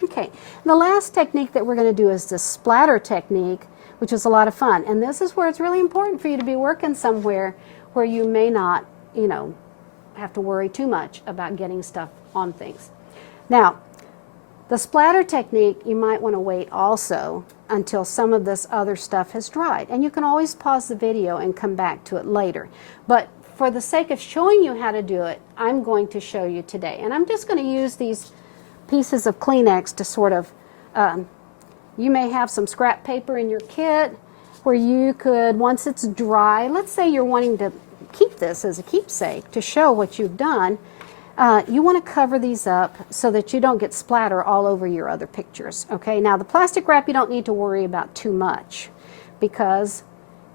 Okay, the last technique that we're going to do is the splatter technique, which is a lot of fun. And this is where it's really important for you to be working somewhere where you may not, you know, have to worry too much about getting stuff on things. Now, the splatter technique, you might want to wait also until some of this other stuff has dried. And you can always pause the video and come back to it later. But for the sake of showing you how to do it, I'm going to show you today. And I'm just going to use these pieces of Kleenex to sort of, you may have some scrap paper in your kit where you could, once it's dry, let's say you're wanting to keep this as a keepsake to show what you've done, you want to cover these up so that you don't get splatter all over your other pictures. Okay, now the plastic wrap you don't need to worry about too much because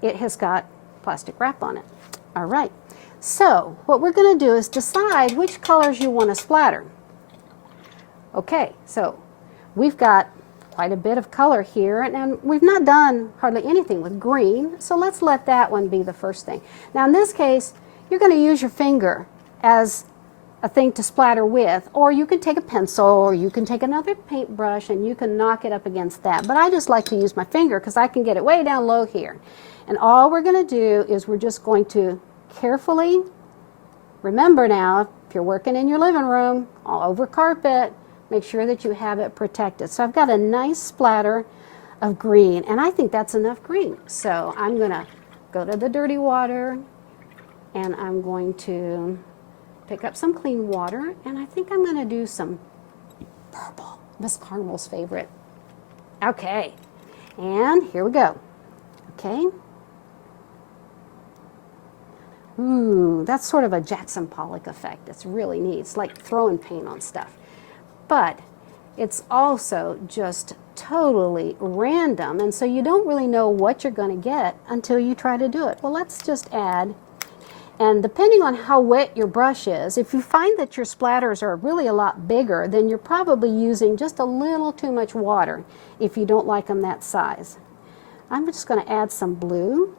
it has got plastic wrap on it. All right, so what we're going to do is decide which colors you want to splatter. Okay, so we've got quite a bit of color here, and we've not done hardly anything with green, so let's let that one be the first thing. Now in this case, you're going to use your finger as a thing to splatter with, or you can take a pencil, or you can take another paintbrush and you can knock it up against that. But I just like to use my finger because I can get it way down low here. And all we're going to do is we're just going to carefully, remember now, if you're working in your living room, all over carpet, make sure that you have it protected. So I've got a nice splatter of green, and I think that's enough green. So I'm going to go to the dirty water, and I'm going to pick up some clean water, and I think I'm going to do some purple, Miss Carmel's favorite. Okay, and here we go. Okay. Ooh, that's sort of a Jackson Pollock effect. It's really neat. It's like throwing paint on stuff. But it's also just totally random, and so you don't really know what you're going to get until you try to do it. Well, let's just add, and depending on how wet your brush is, if you find that your splatters are really a lot bigger, then you're probably using just a little too much water if you don't like them that size. I'm just going to add some blue,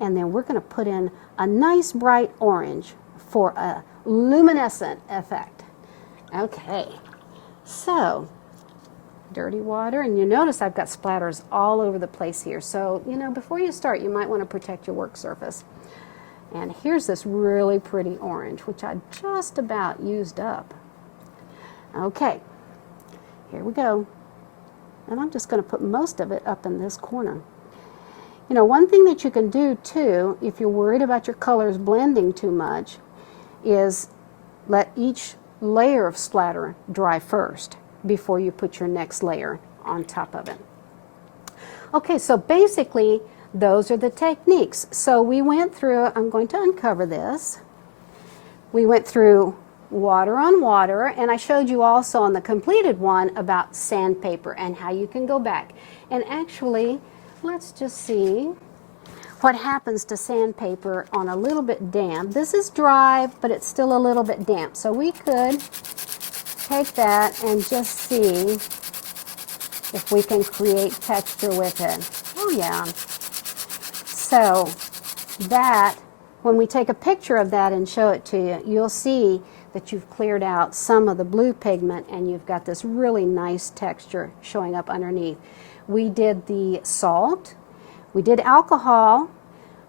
and then we're going to put in a nice bright orange for a luminescent effect. Okay. So, dirty water, and you notice I've got splatters all over the place here. So, you know, before you start, you might want to protect your work surface. And here's this really pretty orange, which I just about used up. Okay, here we go. And I'm just going to put most of it up in this corner. You know, one thing that you can do too, if you're worried about your colors blending too much, is let each layer of splatter dry first before you put your next layer on top of it. Okay, so basically those are the techniques. So we went through, I'm going to uncover this. We went through water on water, and I showed you also on the completed one about sandpaper and how you can go back. And actually, let's just see what happens to sandpaper on a little bit damp. This is dry, but it's still a little bit damp. So we could take that and just see if we can create texture with it. Oh yeah. So that, when we take a picture of that and show it to you, you'll see that you've cleared out some of the blue pigment and you've got this really nice texture showing up underneath. We did the salt, we did alcohol,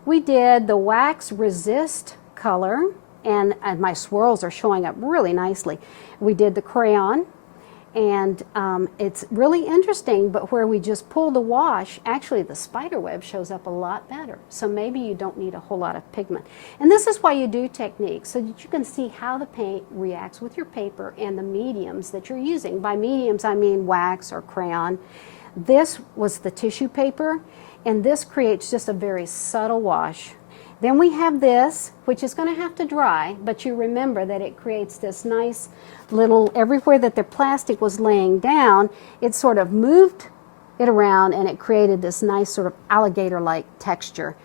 we did the wax resist color, and my swirls are showing up really nicely. We did the crayon, and it's really interesting, but where we just pull the wash, actually the spider web shows up a lot better. So maybe you don't need a whole lot of pigment. And this is why you do techniques, so that you can see how the paint reacts with your paper and the mediums that you're using. By mediums, I mean wax or crayon. This was the tissue paper, and this creates just a very subtle wash. Then we have this, which is going to have to dry, but you remember that it creates this nice little, everywhere that the plastic was laying down, it sort of moved it around and it created this nice sort of alligator-like texture,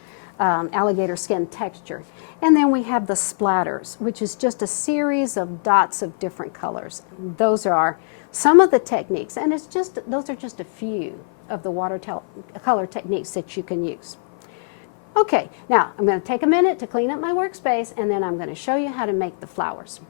alligator skin texture. And then we have the splatters, which is just a series of dots of different colors. Those are some of the techniques, and it's just, those are just a few of the watercolor techniques that you can use. Okay, now I'm going to take a minute to clean up my workspace, and then I'm going to show you how to make the flowers.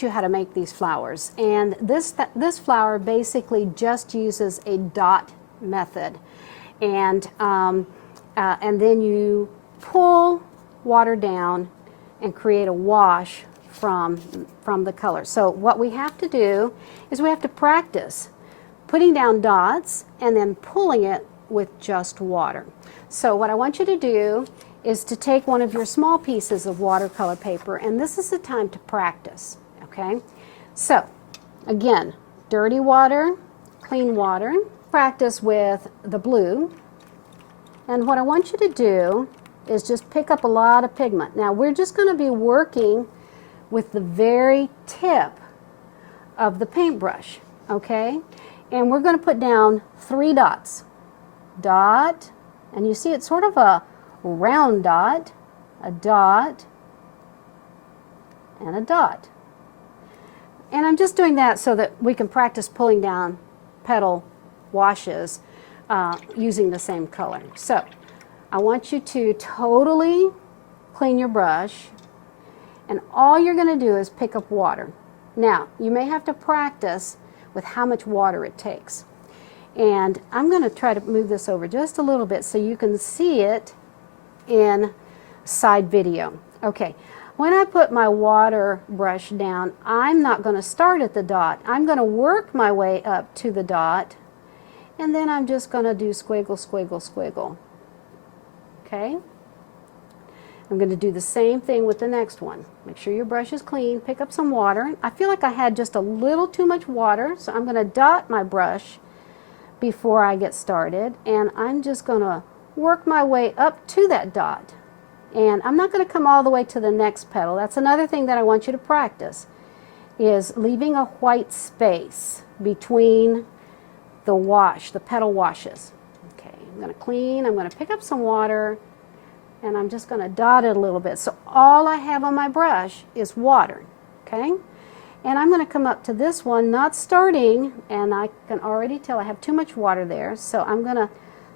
teach you how to make these flowers. And this flower basically just uses a dot method. And then you pull water down and create a wash from the color. So what we have to do is we have to practice putting down dots and then pulling it with just water. So what I want you to do is to take one of your small pieces of watercolor paper, and this is the time to practice, okay? So again, dirty water, clean water. Practice with the blue, and what I want you to do is just pick up a lot of pigment. Now we're just going to be working with the very tip of the paintbrush, okay? And we're going to put down 3 dots. Dot, and you see it's sort of a round dot, a dot, and a dot. And I'm just doing that so that we can practice pulling down petal washes using the same color. So I want you to totally clean your brush, and all you're going to do is pick up water. Now, you may have to practice with how much water it takes. And I'm going to try to move this over just a little bit so you can see it in side video. Okay, when I put my water brush down, I'm not going to start at the dot. I'm going to work my way up to the dot, and then I'm just going to do squiggle, squiggle, squiggle. Okay? I'm going to do the same thing with the next one. Make sure your brush is clean. Pick up some water. I feel like I had just a little too much water, so I'm going to dot my brush before I get started, and I'm just going to work my way up to that dot. And I'm not going to come all the way to the next petal. That's another thing that I want you to practice, is leaving a white space between the wash, the petal washes. Okay, I'm going to clean, I'm going to pick up some water, and I'm just going to dot it a little bit. So all I have on my brush is water, okay? And I'm going to come up to this one, not starting, and I can already tell I have too much water there, so I'm going to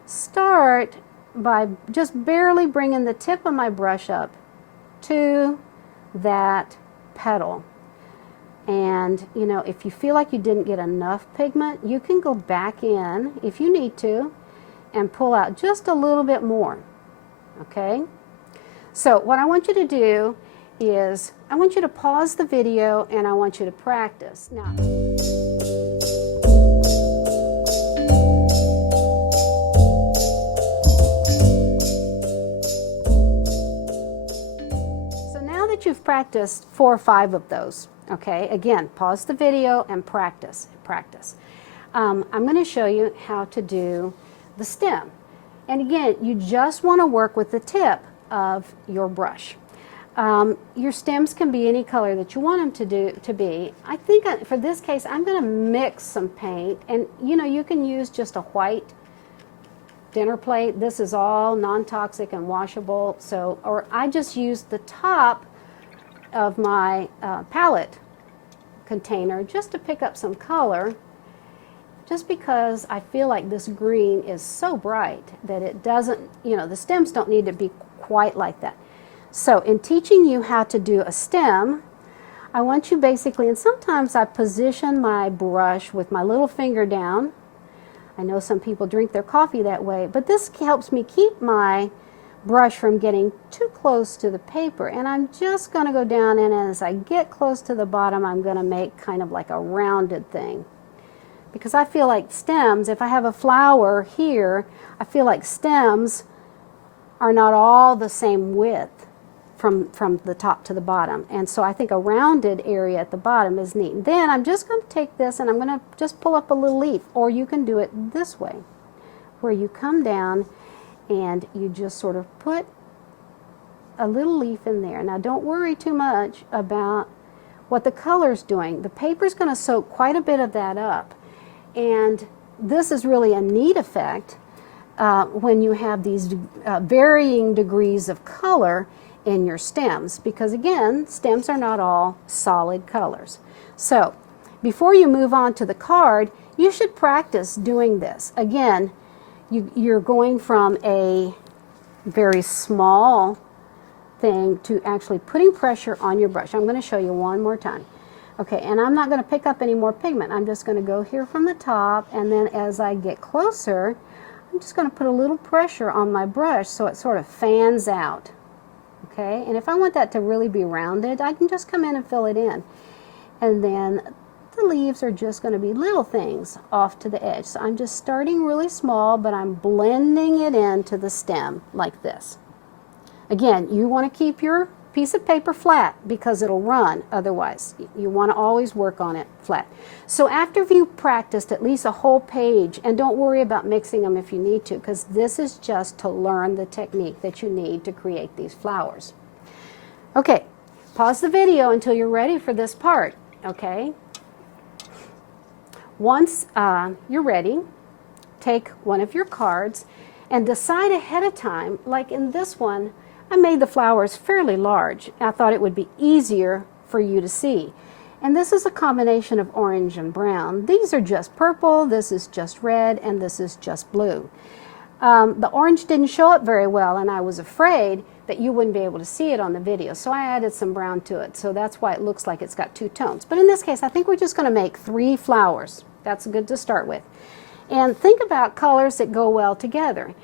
start by just barely bringing the tip of my brush up to that petal. And, you know, if you feel like you didn't get enough pigment, you can go back in, if you need to, and pull out just a little bit more, okay? So what I want you to do is, I want you to pause the video and I want you to practice. Now, so now that you've practiced 4 or 5 of those, okay, again, pause the video and practice. I'm going to show you how to do the stem. And again, you just want to work with the tip of your brush. Your stems can be any color that you want them to be. I think for this case, I'm going to mix some paint, and you know, you can use just a white dinner plate. This is all non-toxic and washable. So, or I just used the top of my palette container just to pick up some color, just because I feel like this green is so bright that it doesn't, you know, the stems don't need to be quite like that. So in teaching you how to do a stem, I want you basically, and sometimes I position my brush with my little finger down. I know some people drink their coffee that way, but this helps me keep my brush from getting too close to the paper. And I'm just going to go down, and as I get close to the bottom, I'm going to make kind of like a rounded thing. Because I feel like stems, if I have a flower here, I feel like stems are not all the same width from the top to the bottom. And so I think a rounded area at the bottom is neat. Then I'm just going to take this and I'm going to just pull up a little leaf, or you can do it this way, where you come down and you just sort of put a little leaf in there. Now don't worry too much about what the color's doing. The paper's going to soak quite a bit of that up. And this is really a neat effect when you have these varying degrees of color in your stems, because again, stems are not all solid colors. So before you move on to the card, you should practice doing this. Again, you're going from a very small thing to actually putting pressure on your brush. I'm going to show you one more time. Okay, and I'm not going to pick up any more pigment. I'm just going to go here from the top, and then as I get closer, I'm just going to put a little pressure on my brush so it sort of fans out. Okay, and if I want that to really be rounded, I can just come in and fill it in. And then the leaves are just going to be little things off to the edge. So I'm just starting really small, but I'm blending it into the stem like this. Again, you want to keep your piece of paper flat because it'll run otherwise. You want to always work on it flat. So after you've practiced at least a whole page, and don't worry about mixing them if you need to, because this is just to learn the technique that you need to create these flowers. Okay, pause the video until you're ready for this part, okay? Once you're ready, take one of your cards and decide ahead of time, like in this one, I made the flowers fairly large. I thought it would be easier for you to see. And this is a combination of orange and brown. These are just purple, this is just red, and this is just blue. The orange didn't show up very well, and I was afraid that you wouldn't be able to see it on the video, so I added some brown to it. So that's why it looks like it's got two tones. But in this case, I think we're just going to make 3 flowers. That's good to start with. And think about colors that go well together.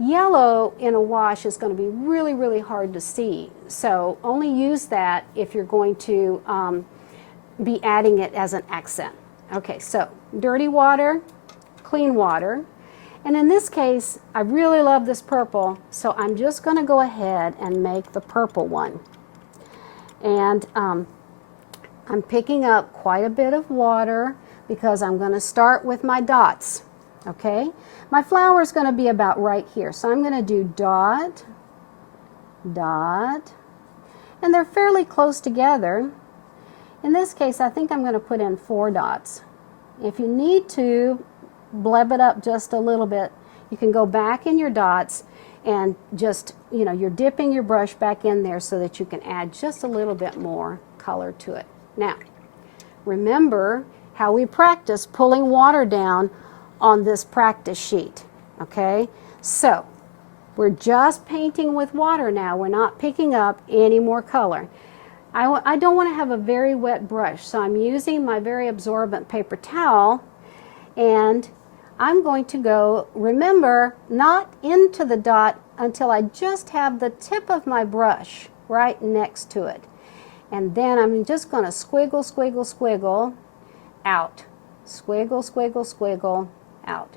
Yellow in a wash is going to be really, really hard to see. So only use that if you're going to be adding it as an accent. Okay, so dirty water, clean water. And in this case, I really love this purple, so I'm just going to go ahead and make the purple one. And I'm picking up quite a bit of water because I'm going to start with my dots. Okay, my flower is going to be about right here, so I'm going to do dot, dot, and they're fairly close together. In this case, I think I'm going to put in 4 dots. If you need to bleb it up just a little bit, you can go back in your dots and just, you know, you're dipping your brush back in there so that you can add just a little bit more color to it. Now, remember how we practice pulling water down on this practice sheet, okay? So, we're just painting with water now. We're not picking up any more color. I don't want to have a very wet brush, so I'm using my very absorbent paper towel, and I'm going to go, remember, not into the dot until I just have the tip of my brush right next to it. And then I'm just going to squiggle, squiggle, squiggle out. Squiggle, squiggle, squiggle out.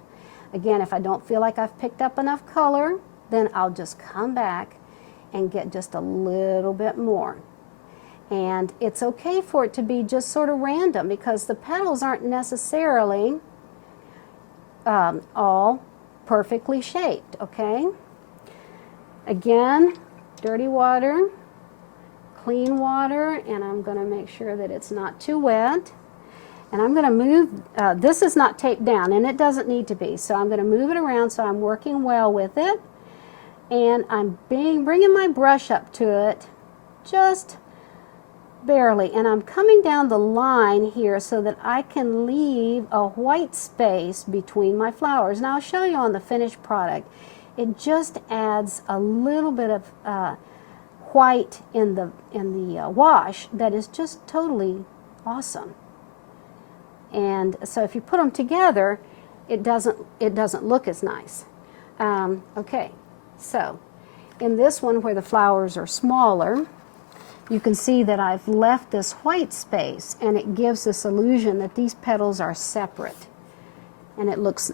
Again, if I don't feel like I've picked up enough color, then I'll just come back and get just a little bit more. And it's okay for it to be just sort of random because the petals aren't necessarily all perfectly shaped, okay? Again, dirty water, clean water, and I'm going to make sure that it's not too wet. And I'm going to move, this is not taped down, and it doesn't need to be, so I'm going to move it around so I'm working well with it. And I'm bringing my brush up to it just barely, and I'm coming down the line here so that I can leave a white space between my flowers. Now I'll show you on the finished product. It just adds a little bit of white in the wash that is just totally awesome. And so if you put them together, it doesn't look as nice. Okay, so in this one where the flowers are smaller, you can see that I've left this white space, and it gives this illusion that these petals are separate. And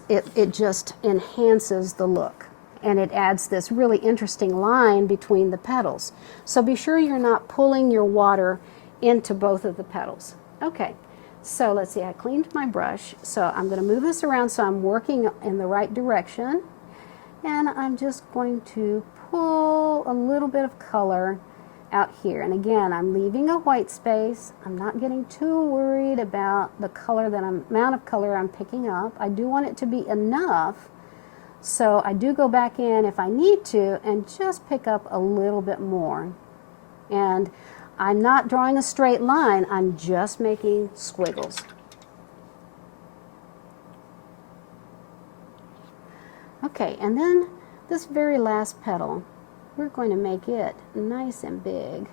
it just enhances the look. And it adds this really interesting line between the petals. So be sure you're not pulling your water into both of the petals. Okay, so let's see, I cleaned my brush. So I'm going to move this around so I'm working in the right direction. And I'm just going to pull a little bit of color out here. And again, I'm leaving a white space. I'm not getting too worried about the color amount of color I'm picking up. I do want it to be enough, so I do go back in if I need to and just pick up a little bit more. And I'm not drawing a straight line, I'm just making squiggles. Okay, and then this very last petal, we're going to make it nice and big.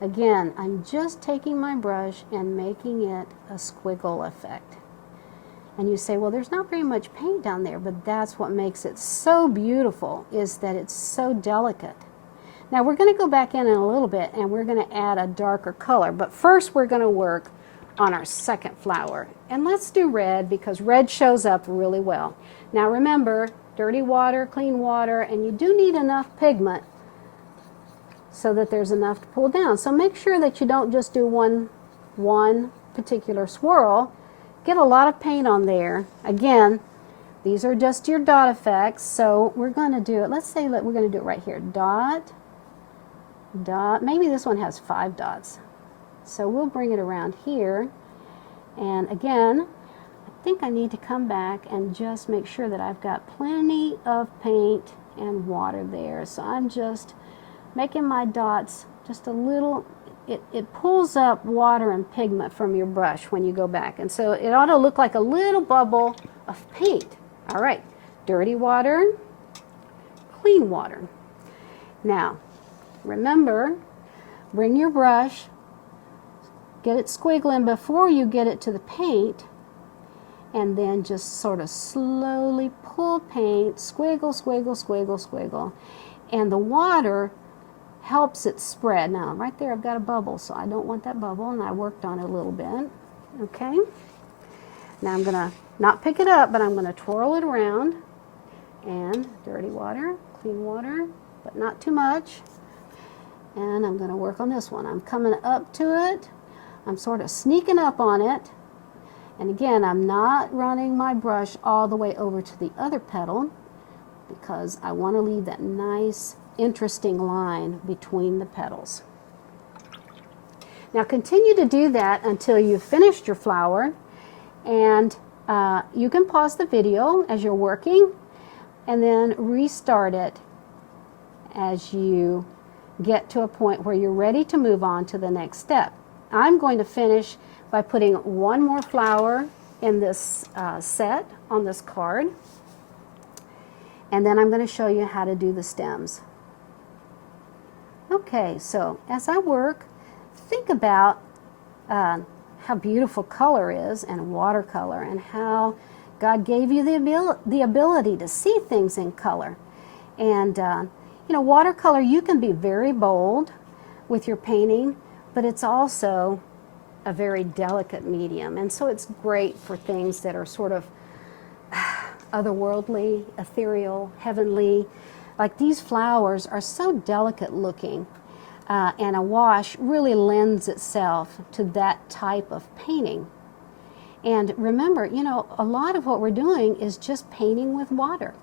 Again, I'm just taking my brush and making it a squiggle effect. And you say, well, there's not very much paint down there, but that's what makes it so beautiful, is that it's so delicate. Now we're going to go back in a little bit and we're going to add a darker color, but first we're going to work on our second flower. And let's do red because red shows up really well. Now remember, dirty water, clean water, and you do need enough pigment so that there's enough to pull down. So make sure that you don't just do one particular swirl. Get a lot of paint on there. Again, these are just your dot effects, so we're going to do it. Let's say that we're going to do it right here. Dot, dot. Maybe this one has 5 dots. So we'll bring it around here. And again, I think I need to come back and just make sure that I've got plenty of paint and water there. So I'm just making my dots just a little. It pulls up water and pigment from your brush when you go back. And so it ought to look like a little bubble of paint. All right, dirty water, clean water. Now, remember, bring your brush, get it squiggling before you get it to the paint, and then just sort of slowly pull paint, squiggle, squiggle, squiggle, squiggle. And the water helps it spread. Now, right there I've got a bubble, so I don't want that bubble, and I worked on it a little bit. Okay? Now I'm going to not pick it up, but I'm going to twirl it around. And dirty water, clean water, but not too much. And I'm going to work on this one. I'm coming up to it. I'm sort of sneaking up on it. And again, I'm not running my brush all the way over to the other petal because I want to leave that nice, interesting line between the petals. Now continue to do that until you've finished your flower, and you can pause the video as you're working and then restart it as you get to a point where you're ready to move on to the next step. I'm going to finish by putting one more flower in this set on this card, and then I'm going to show you how to do the stems. Okay, so as I work, think about how beautiful color is and watercolor, and how God gave you the ability to see things in color. And you know, watercolor, you can be very bold with your painting, but it's also a very delicate medium, and so it's great for things that are sort of otherworldly, ethereal, heavenly. Like these flowers are so delicate looking, and a wash really lends itself to that type of painting. And remember, you know, a lot of what we're doing is just painting with water.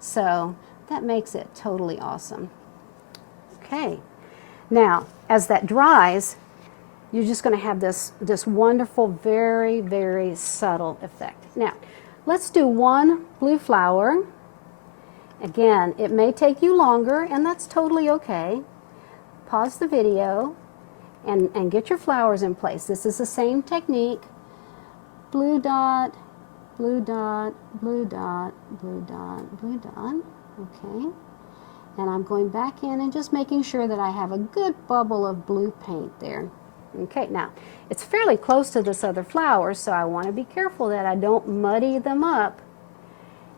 So that makes it totally awesome. Okay, now as that dries, you're just going to have this wonderful, very, very subtle effect. Now, let's do one blue flower. Again, it may take you longer, and that's totally okay. Pause the video and get your flowers in place. This is the same technique. Blue dot, blue dot, blue dot, blue dot, blue dot. Okay. And I'm going back in and just making sure that I have a good bubble of blue paint there. Okay, now it's fairly close to this other flower, so I want to be careful that I don't muddy them up.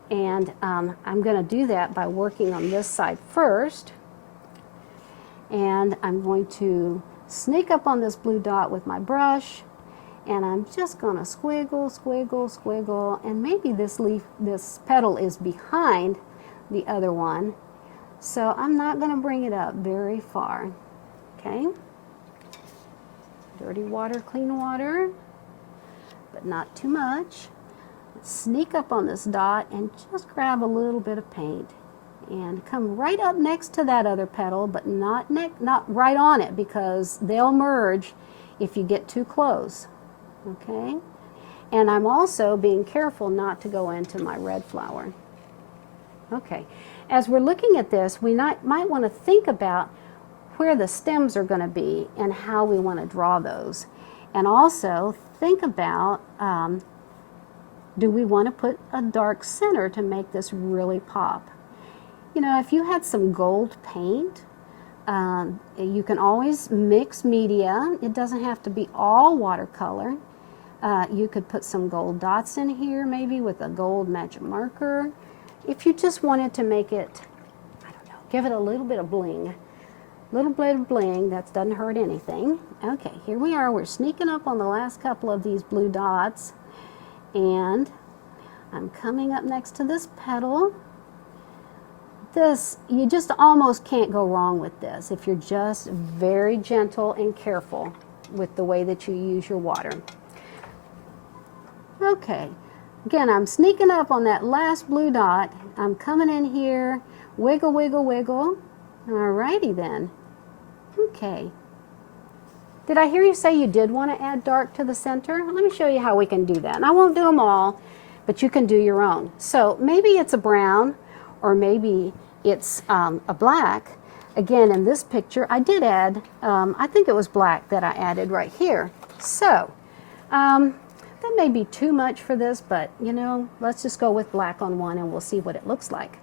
And I'm going to do that by working on this side first. And I'm going to sneak up on this blue dot with my brush, and I'm just going to squiggle, squiggle, squiggle, and maybe this petal is behind the other one, so I'm not going to bring it up very far. Okay? Dirty water, clean water, but not too much. Sneak up on this dot and just grab a little bit of paint and come right up next to that other petal, but not right on it, because they'll merge if you get too close. Okay? And I'm also being careful not to go into my red flower. Okay, as we're looking at this, we might want to think about where the stems are going to be and how we want to draw those. And also think about, do we want to put a dark center to make this really pop? You know, if you had some gold paint, You can always mix media. It doesn't have to be all watercolor. You could put some gold dots in here, maybe with a gold magic marker. If you just wanted to make it, I don't know, give it a little bit of bling. Little bit of bling, that doesn't hurt anything. Okay, here we are. We're sneaking up on the last couple of these blue dots. And I'm coming up next to this petal. This, you just almost can't go wrong with this if you're just very gentle and careful with the way that you use your water. Okay, again, I'm sneaking up on that last blue dot. I'm coming in here, wiggle, wiggle, wiggle. Alrighty then. Okay. Did I hear you say you did want to add dark to the center? Let me show you how we can do that. And I won't do them all, but you can do your own. So maybe it's a brown, or maybe it's a black. Again, in this picture, I did add, I think it was black that I added right here. So, that may be too much for this, but you know, let's just go with black on one and we'll see what it looks like.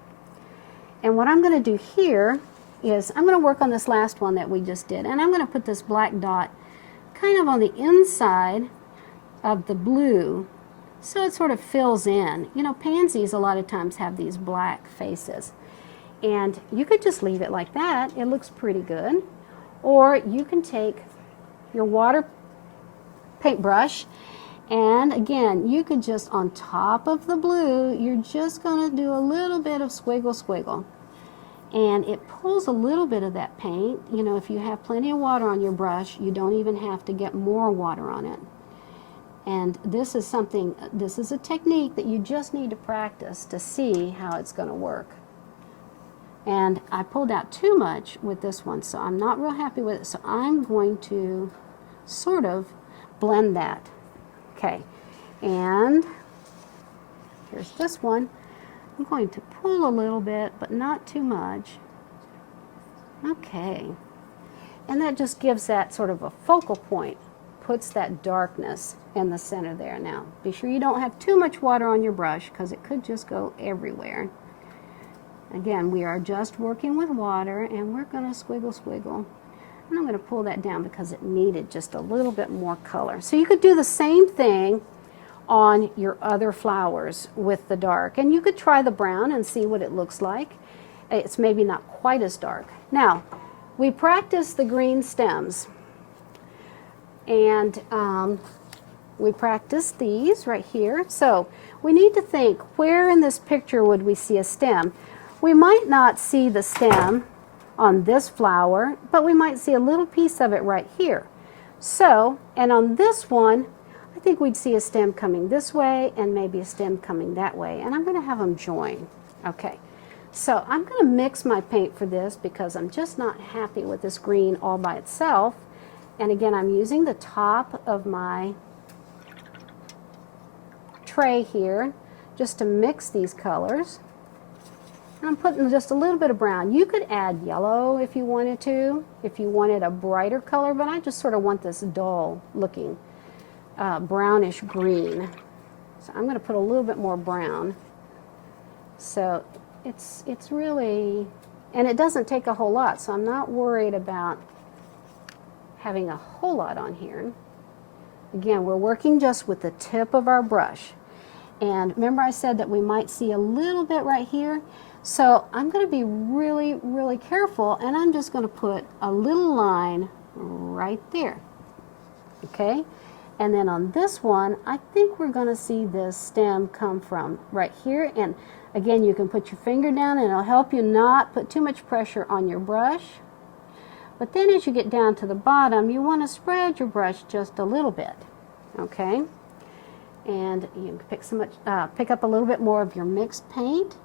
And what I'm going to do here is I'm going to work on this last one that we just did, and I'm going to put this black dot kind of on the inside of the blue so it sort of fills in. You know, pansies a lot of times have these black faces, and you could just leave it like that. It looks pretty good. Or you can take your water paintbrush, and again, you could just, on top of the blue, you're just going to do a little bit of squiggle squiggle. And it pulls a little bit of that paint. You know, if you have plenty of water on your brush, you don't even have to get more water on it. And this is something, this is a technique that you just need to practice to see how it's going to work. And I pulled out too much with this one, so I'm not real happy with it. So I'm going to sort of blend that. Okay, and here's this one. I'm going to pull a little bit, but not too much. Okay, and that just gives that sort of a focal point, puts that darkness in the center there. Now, be sure you don't have too much water on your brush because it could just go everywhere. Again, we are just working with water, and we're going to squiggle squiggle. And I'm going to pull that down because it needed just a little bit more color. So you could do the same thing on your other flowers with the dark. And you could try the brown and see what it looks like. It's maybe not quite as dark. Now, we practice the green stems. And we practice these right here. So we need to think, where in this picture would we see a stem? We might not see the stem on this flower, but we might see a little piece of it right here. So, and on this one, I think we'd see a stem coming this way and maybe a stem coming that way, and I'm going to have them join. Okay, so I'm going to mix my paint for this because I'm just not happy with this green all by itself. And again, I'm using the top of my tray here just to mix these colors. And I'm putting just a little bit of brown. You could add yellow if you wanted to, if you wanted a brighter color, but I just sort of want this dull looking brownish green. So I'm going to put a little bit more brown. So it's really, and it doesn't take a whole lot, so I'm not worried about having a whole lot on here. Again, we're working just with the tip of our brush. And remember I said that we might see a little bit right here? So I'm going to be really, really careful, and I'm just going to put a little line right there. Okay? And then on this one, I think we're going to see this stem come from right here. And again, you can put your finger down, and it'll help you not put too much pressure on your brush. But then as you get down to the bottom, you want to spread your brush just a little bit. Okay? And you can pick up a little bit more of your mixed paint.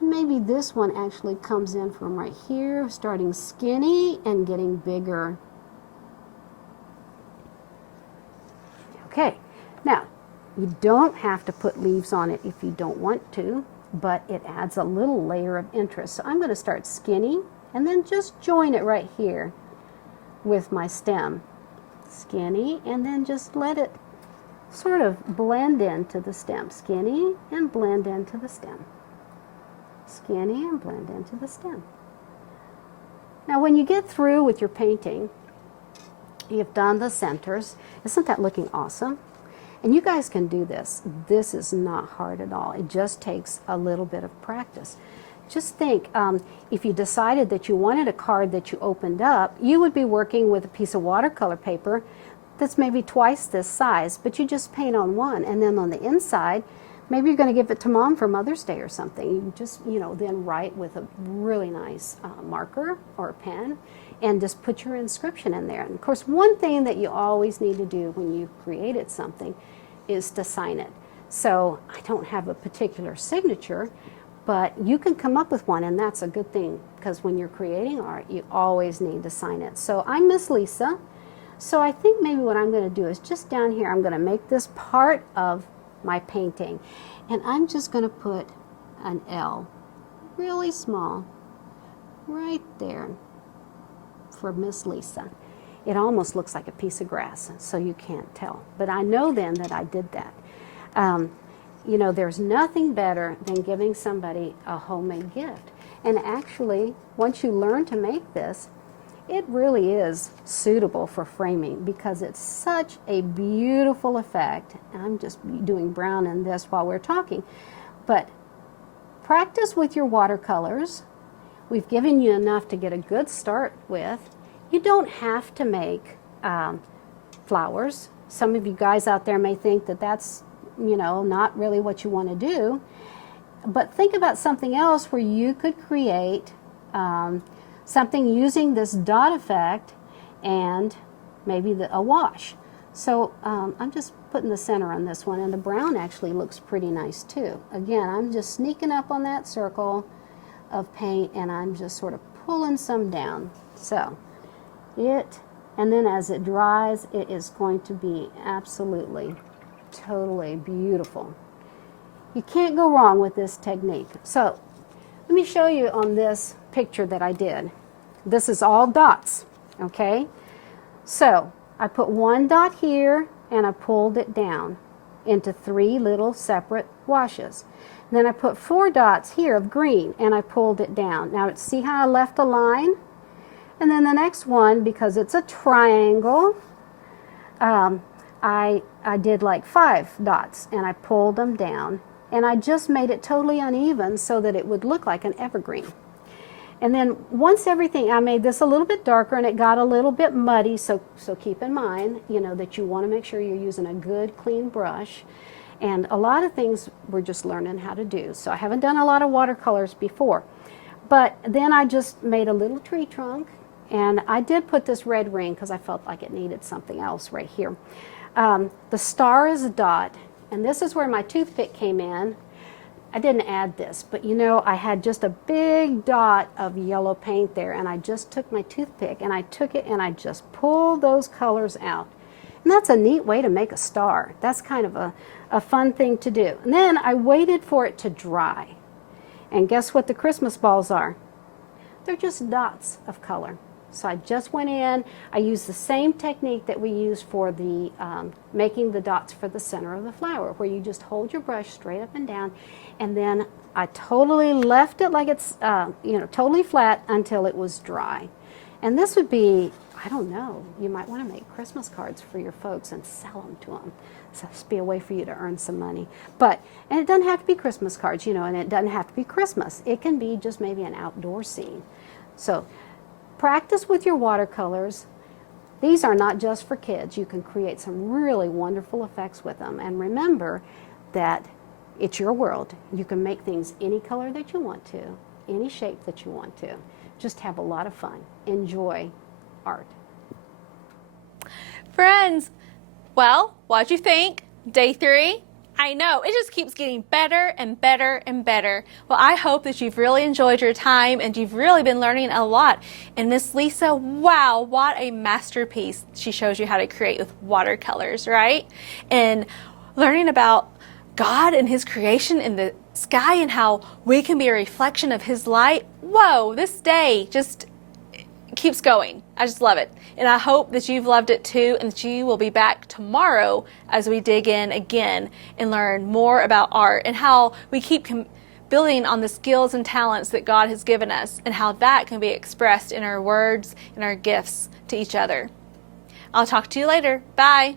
Maybe this one actually comes in from right here, starting skinny and getting bigger. Okay, now you don't have to put leaves on it if you don't want to, but it adds a little layer of interest. So I'm going to start skinny and then just join it right here with my stem. Skinny, and then just let it sort of blend into the stem. Skinny and blend into the stem. Skinny and blend into the stem. Now when you get through with your painting, you've done the centers. Isn't that looking awesome? And you guys can do this. This is not hard at all. It just takes a little bit of practice. Just think, if you decided that you wanted a card that you opened up, you would be working with a piece of watercolor paper that's maybe twice this size, but you just paint on one, and then on the inside, maybe you're going to give it to Mom for Mother's Day or something. You just, then write with a really nice marker or a pen and just put your inscription in there. And of course, one thing that you always need to do when you've created something is to sign it. So I don't have a particular signature, but you can come up with one, and that's a good thing, because when you're creating art, you always need to sign it. So I'm Miss Lisa. So I think maybe what I'm going to do is just down here, I'm going to make this part of my painting. And I'm just going to put an L, really small, right there for Miss Lisa. It almost looks like a piece of grass, so you can't tell. But I know then that I did that. There's nothing better than giving somebody a homemade gift. And actually, once you learn to make this, it really is suitable for framing because it's such a beautiful effect. And I'm just doing brown in this while we're talking. But practice with your watercolors. We've given you enough to get a good start with. You don't have to make flowers. Some of you guys out there may think that that's, not really what you want to do. But think about something else where you could create something using this dot effect and maybe a wash. So I'm just putting the center on this one, and the brown actually looks pretty nice too. Again, I'm just sneaking up on that circle of paint, and I'm just sort of pulling some down. So and then as it dries, it is going to be absolutely, totally beautiful. You can't go wrong with this technique. So let me show you on this picture that I did. This is all dots, okay? So I put one dot here, and I pulled it down into 3 little separate washes. And then I put 4 dots here of green, and I pulled it down. Now see how I left a line? And then the next one, because it's a triangle, I did like 5 dots, and I pulled them down. And I just made it totally uneven so that it would look like an evergreen. And then once everything, I made this a little bit darker, and it got a little bit muddy, so keep in mind, that you want to make sure you're using a good, clean brush. And a lot of things we're just learning how to do. So I haven't done a lot of watercolors before. But then I just made a little tree trunk, and I did put this red ring because I felt like it needed something else right here. The star is a dot, and this is where my toothpick came in. I didn't add this, but I had just a big dot of yellow paint there, and I just took my toothpick and I took it and I just pulled those colors out. And that's a neat way to make a star. That's kind of a fun thing to do. And then I waited for it to dry. And guess what the Christmas balls are? They're just dots of color. So I just went in, I used the same technique that we used for the making the dots for the center of the flower, where you just hold your brush straight up and down, and then I totally left it like it's, totally flat until it was dry. And this would be, I don't know, you might want to make Christmas cards for your folks and sell them to them. So this would be a way for you to earn some money. And it doesn't have to be Christmas cards, and it doesn't have to be Christmas. It can be just maybe an outdoor scene. So practice with your watercolors. These are not just for kids. You can create some really wonderful effects with them. And remember that it's your world. You can make things any color that you want to, any shape that you want to. Just have a lot of fun. Enjoy art. Friends, well, what'd you think? Day 3? I know, it just keeps getting better and better and better. Well, I hope that you've really enjoyed your time and you've really been learning a lot. And Miss Lisa, wow, what a masterpiece she shows you how to create with watercolors, right? And learning about God and His creation in the sky and how we can be a reflection of His light. Whoa, this day just keeps going. I just love it. And I hope that you've loved it too, and that you will be back tomorrow as we dig in again and learn more about art and how we keep building on the skills and talents that God has given us and how that can be expressed in our words and our gifts to each other. I'll talk to you later. Bye.